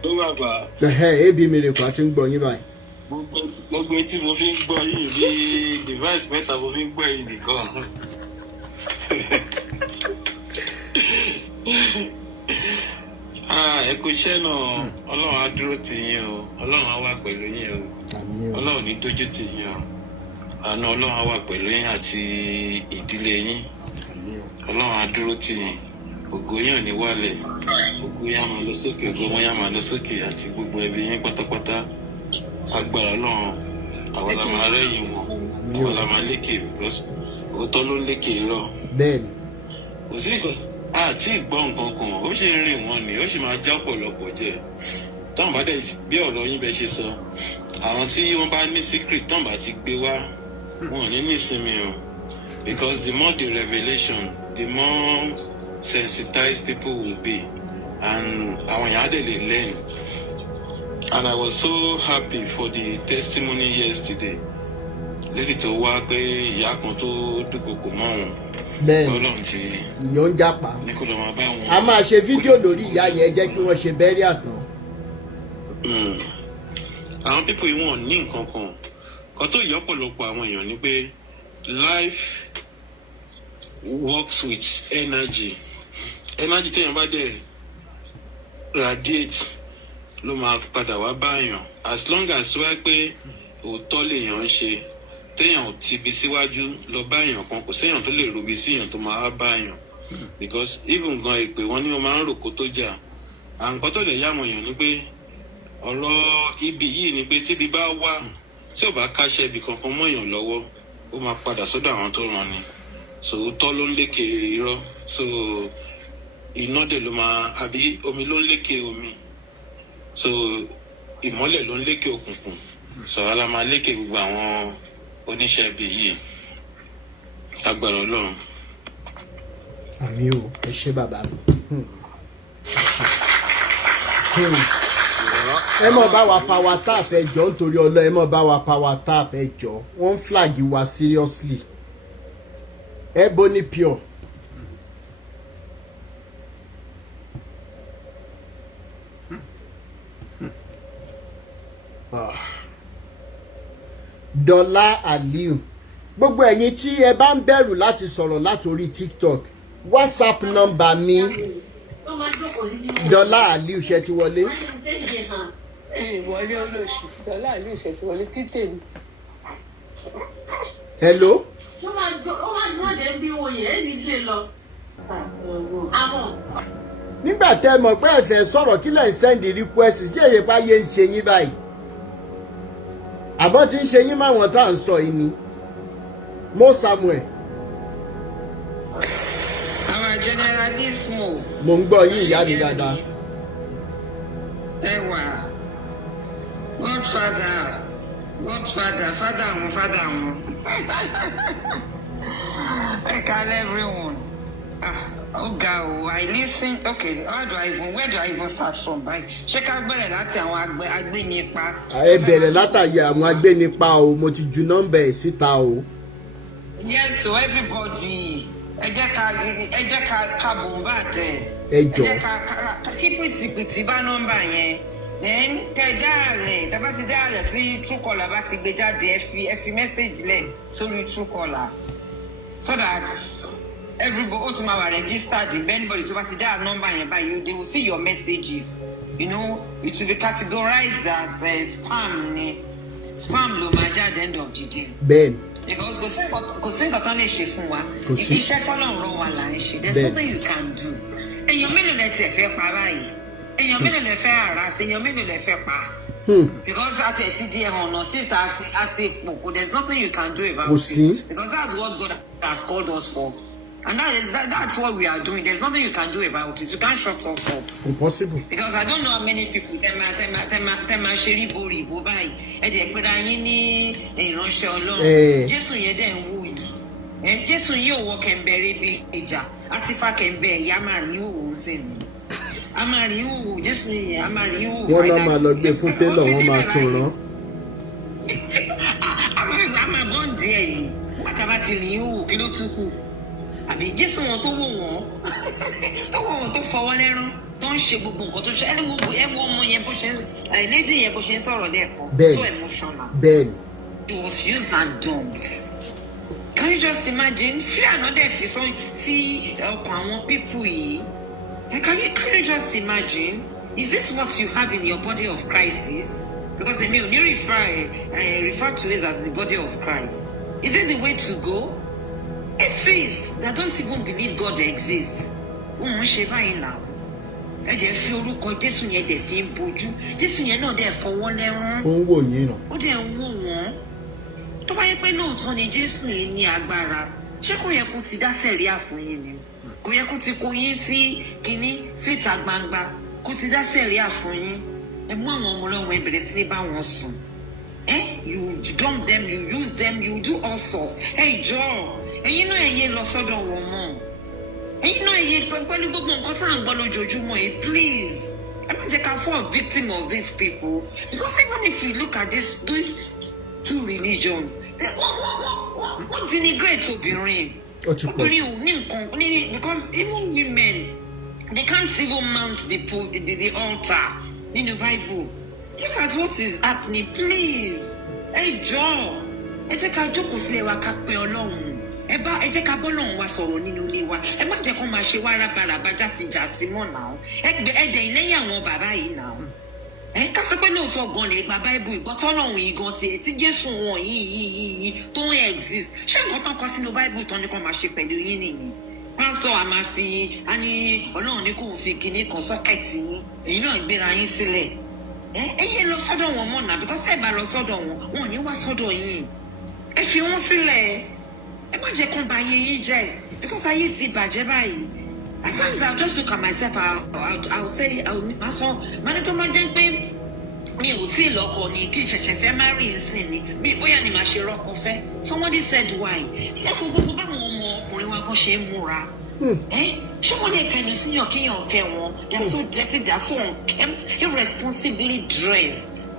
Ó bàbá. Ebi miracle àti ń gbọ́ yín báyìí. Gbogbo etí mo fi ń gbọ́ yìí bí device mẹ́ta mo fi ń gbọ́ yìí nìkan. Ẹ kú iṣẹ́ náà, Ọlọ́run á dúró tì yín o, Ọlọ́run á wà pẹ̀lú yín o, Ọlọ́run ní dójú tì yín o, àánú Ọlọ́run á wà pẹ̀lú yín àti ìdílé yín, Ọlọ́run á dúró tì yín, ògo yín ò ní wálẹ̀, ògo yín á máa lọ sókè, ògo ọmọ yín á máa lọ sókè àti gbogbo ẹbí yín pátápátá. Agbára Ọlọ́run àwọn la máa rẹ́yìn wọn, àwọn la máa lékè because òótọ́ ló lékè irọ́. Bẹ́ẹ̀ni. Kò sí nǹkan àti ìgbọ́ nǹkan kan ó sì ń rìn wọ́n ni ó sì máa já ọ̀pọ̀lọpọ̀ jẹ. Táwọn bá dẹ̀ bí ọ̀rọ̀ yín bẹ́ẹ̀ ṣe sọ àwọn tí wọ́n bá ní secret táwọn bá ti gbé wá wọn ò ní nísinmi o because the more the revelation the more sensitized people will be and àwọn èèyàn á dẹ̀ lè learn. And I was so happy for the testimony yesterday. Lady tó wá pé ìyá kan tó dúkokò mọ́ òun. Bẹ́ẹ̀ni, ìyó ń jápa. A máa ṣe fídíò lórí ìyá yẹn jẹ́ kí wọ́n ṣe bẹ́rí àtàn. Àwọn pípọ̀ yìí wọ́n ní nǹkan kan. Kan tó yọ ọ̀pọ̀lọpọ̀ àwọn èèyàn ni pé life works with energy. Energy téèyàn bá dẹ̀ radiate ló máa padà wá báyàn as long as wá pé òótọ́ lèèyàn ń ṣe téèyàn ò ti bi síwájú lọ báyàn kan kò séèyàn tó lè robi síyàn tó máa wá báyàn because even gan èpè wọn ni wọn máa ń rò kó tó jà à nǹkan tó lè yàmọ̀ èèyàn ni pé ọ̀rọ̀ ibi yìí ni pé tíbi bá wà tí ò bá káṣẹ́ ibi kankan mọ́yàn lọ́wọ́ ó máa padà sọ́dọ̀ àwọn tó ràn ni so òótọ́ ló ń lékè irọ́ so iná dẹ̀ ló máa àbí omi ló ń lékè omi so ìmọ́lẹ̀ ló ń lékè òkùnkùn sọ̀rọ̀ la máa lékè gbogbo àwọn oníṣẹ́ ibi yìí agbára Ọlọ́run. Àmì o ẹ ṣé bàbá mi. Ẹ mọ̀ bá wa power tap ẹ jọ̀ọ́ nítorí Ọlọ́run ẹ mọ̀ bá wa power tap ẹ jọ̀ọ́ wọ́n flag wa seriously Ebony Pure. Dọ́là Aliu gbogbo ẹ̀yin tí ẹ bá ń bẹ̀rù láti sọ̀rọ̀ látòrí TikTok WhatsApp nọ́mbà mi Dọ́là Aliu ṣe ti wọlé. Ìwọlé olóṣù Dọ́là Aliu ṣe ti wọlé títè mi. Hello. Ó máa dúró dé bí oyè ẹ̀ ní ilé lọ. Nígbà tẹ́ mọ̀ pé ẹ fẹ́ sọ̀rọ̀ kí lẹ́ ń send request ṣé èyí pa yé ń ṣe yín báyìí. Àbọ̀ tí ń ṣe yín máwọn tá à ń sọ yìí ni Mo Samuel. Our generalismo. Mo ń gbọ́ yín ìyá mi dáadáa. Ẹwà Godfather father wọn. I call everyone. Oh God, I listen. Okay, where do I even start from? Ṣé ká bẹ̀rẹ̀ láti àwọn agbénipa? Ẹ bẹ̀rẹ̀ látàyè àwọn agbénipa o, mo ti ju nọ́mbà ẹ̀ síta o. Yes, so everybody, ẹ jẹ́ ká bòmbá tẹ̀. Ẹ jọ. Ẹ jẹ́ ká kí pìtìpìtì bá nọ́mbà yẹn. Then tẹ dáàlẹ̀, tẹ bá ti dáàlẹ̀ tí Truecaller bá ti gbé jáde, ẹ fi message lẹ̀ sórí Truecaller. So that everybody ó ti máa wà registered if anybody tó bá ti dá number yẹn báyìí they will see your messages, you know, it will be categorized as spam ló máa jẹ́ at the end of the day. Ben. Because kò sí nǹkan tán lè ṣe fún wa iṣẹ́ tọ́lọ́run rán wa là ń ṣe there's nothing you can do. Èèyàn mélòó lẹ tiẹ̀ fẹ́ pa báyìí èèyàn mélòó lẹ fẹ́ harass èèyàn mélòó lẹ fẹ́ pa. Because àti ẹ̀ ti di ẹ̀hàn náà síta àti ipò there's nothing you can do about it because that's what God has called us for. And that's what we are doing. There's nothing you can do about it. You can't shut us up. Impossible. Because I don't know how many people tema sheri bori bo bai. E de pe da yin ni ìránṣẹ́ Ọlọ́run. Jésù yẹn dẹ̀ ń wò yín. Jésù yìí ò wọ kẹ̀mbẹ̀rẹ̀ bí ìjà. Àti fa kẹ̀mbẹ̀ ya máa rí òwò sẹ́nu. A máa rí òwò Jésù yẹn a máa rí òwò. Wọ́n náà máa lọ gbé fún télọ̀ wọ́n máa tún rán. A máa bọ́ díẹ̀ ni. Bàtà bá ti rí òwò kí ló tún kù. Àbí Jésù wọn tó wò wọ́n tó fọwọ́ lẹ́rán tó ń ṣe gbogbo nǹkan tó ṣe ẹni gbogbo ẹ wo ọmọ yẹn bó ṣe lédè yẹn bó ṣe ń sọ̀rọ̀ lẹ́ẹ̀kan so emotional. Bẹ́ẹ̀ni. It was used and dumped. Can you just imagine? Fear another fi sọ sí ọkàn àwọn people yìí. Can you just imagine? Is this what you have in your body of Christ? Because èmi ò ní refer to it as the body of Christ. Is it the way to go? Atheists that don't even believe God exists. Ṣe báyìí náà. Ẹ jẹ́ fi orúkọ Jésù yẹn dẹ̀ fi ń bojú. Jésù yẹn náà dẹ̀ fọwọ́ lẹ́rán. Ó ń wò yín nà. Ó dẹ̀ ń wò wọ́n. Tó bá yẹ pé lóòótọ́ ni Jésù yìí ní agbára, ṣé kò yẹ kó ti dá sẹ̀ríà fún yín ni? Kò yẹ kó ti kó yín sí kínní síta gbangba, kó ti dá sẹ̀ríà fún yín. Ẹ mú àwọn ọmọ ọlọ́run ẹ bẹ̀rẹ̀ sí ní bá wọn sùn. You dump them, you use them, you do all sorts. Jọ̀ọ́. Ẹ̀yin náà ẹ yé lọ sọ́dọ̀ wọn mọ́. Ẹ̀yin náà ẹ yé pẹ̀lú gbogbo nǹkan tá à ń gbọ́ lójoojúmọ́ yìí, please. Ẹ má jẹ́ ká fall victim of these people. Because even if you look at these two religions, wọ́n denigrate obìnrin. Obìnrin ò ní nǹkan because even women, they can't even mount the altar in the Bible. Look at what is happening, please. Jọ̀ọ́. Ẹ jẹ́ ká jókòó sílẹ̀ wa ká pe Ọlọ́run. Ẹ jẹ́ ká bọ́lọ́run wa sọ̀rọ̀ nínú ilé wa. Ẹ má jẹ́ kó máa ṣe wá rábàràbà játijàti mọ́ náà. Ẹ̀dẹ̀ ìlẹ́yìn àwọn bàbá yìí náà. Ká sọ pé lóòótọ́ gan lè gba Báíbù ìgbọ́tọ́lọ́run yìí gan tiẹ̀ tí Jésù wọn yìí tó ń exist. Ṣé nǹkan tán kọ sínú Báíbù tán ni kò máa ṣe pẹ̀lú yín nìyí? Pásítọ̀ a máa fi Ọlọ́run ní kò fi kinní kan sọ́kẹ̀tì yín. Èyí náà gbéra yín sílẹ̀. Ẹ yé lọ sọ́dọ̀ wọn mọ́ náà because tẹ́ ẹ bá lọ sọ́dọ̀ wọn, wọn ò ní wá sọ́dọ̀ yín. Ẹ fi wọn sílẹ̀. Ẹ má jẹ́ kó ba ayé yín jẹ́ because ayé ti bàjẹ́ báyìí. At times I'll just look at myself, I'll say, mani tó máa jẹ́ pé mi ò tí ì lọ́kọ ni kí ìṣẹ̀ṣẹ̀ fẹ́ má rí ìsìn ni bí bóyá ni màá ṣe rọ́kọ fẹ́. Somebody said why? Ṣé gbogbo báwọn ọmọ ọkùnrin wa gan ṣe ń múra? Ṣé wọ́n lè kẹ́nu síyàn kíyàn fẹ́ wọn? They are so dirty, they are so unkempt, irresponsibly dressed.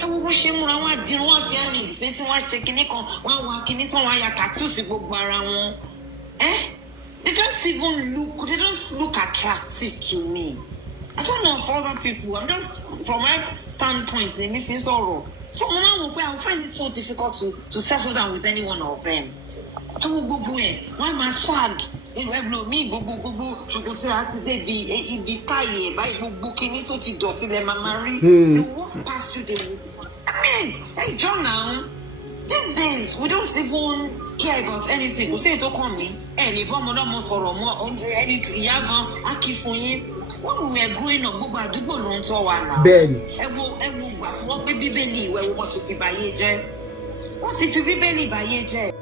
Ẹ wo bó ṣe múra wọn àdìrún wọn fi ẹrìn ìfẹ́ tí wọ́n á ṣe kinní kan wọ́n á wá kinní sọ wọn á ya tattoo sí gbogbo ara wọn. They don't look attractive to me. I don't know for other people. I'm just from my standpoint, èmi fi sọ̀rọ̀. So mo máa wò pé I find it so difficult to settle down with any one of them. Ẹ wo gbogbo ẹ̀ wọ́n á máa sag. Ẹgbẹ́ mi gbogbo ṣòkòtò àti débi ibi káyè báyìí gbogbo kinní tó ti dọ̀tí lẹ́ máa rí. They walk past you, they will. I mean, hey John now, these days we don't even care about anything. Kò sí ètò kan mi. Ní bọ́ ọmọdé ọmọ sọ̀rọ̀ mọ́ ẹni ìyá gan á kí fún yín. When we were growing up, gbogbo àdúgbò ló ń tọ́ wa náà. Bẹ́ẹ̀ni. Ẹ wo ìgbà tí wọ́n gbé Bíbélì ìwẹ̀ wọ́n ti fi báyé jẹ́. Wọ́n ti fi Bíbélì báyé jẹ́.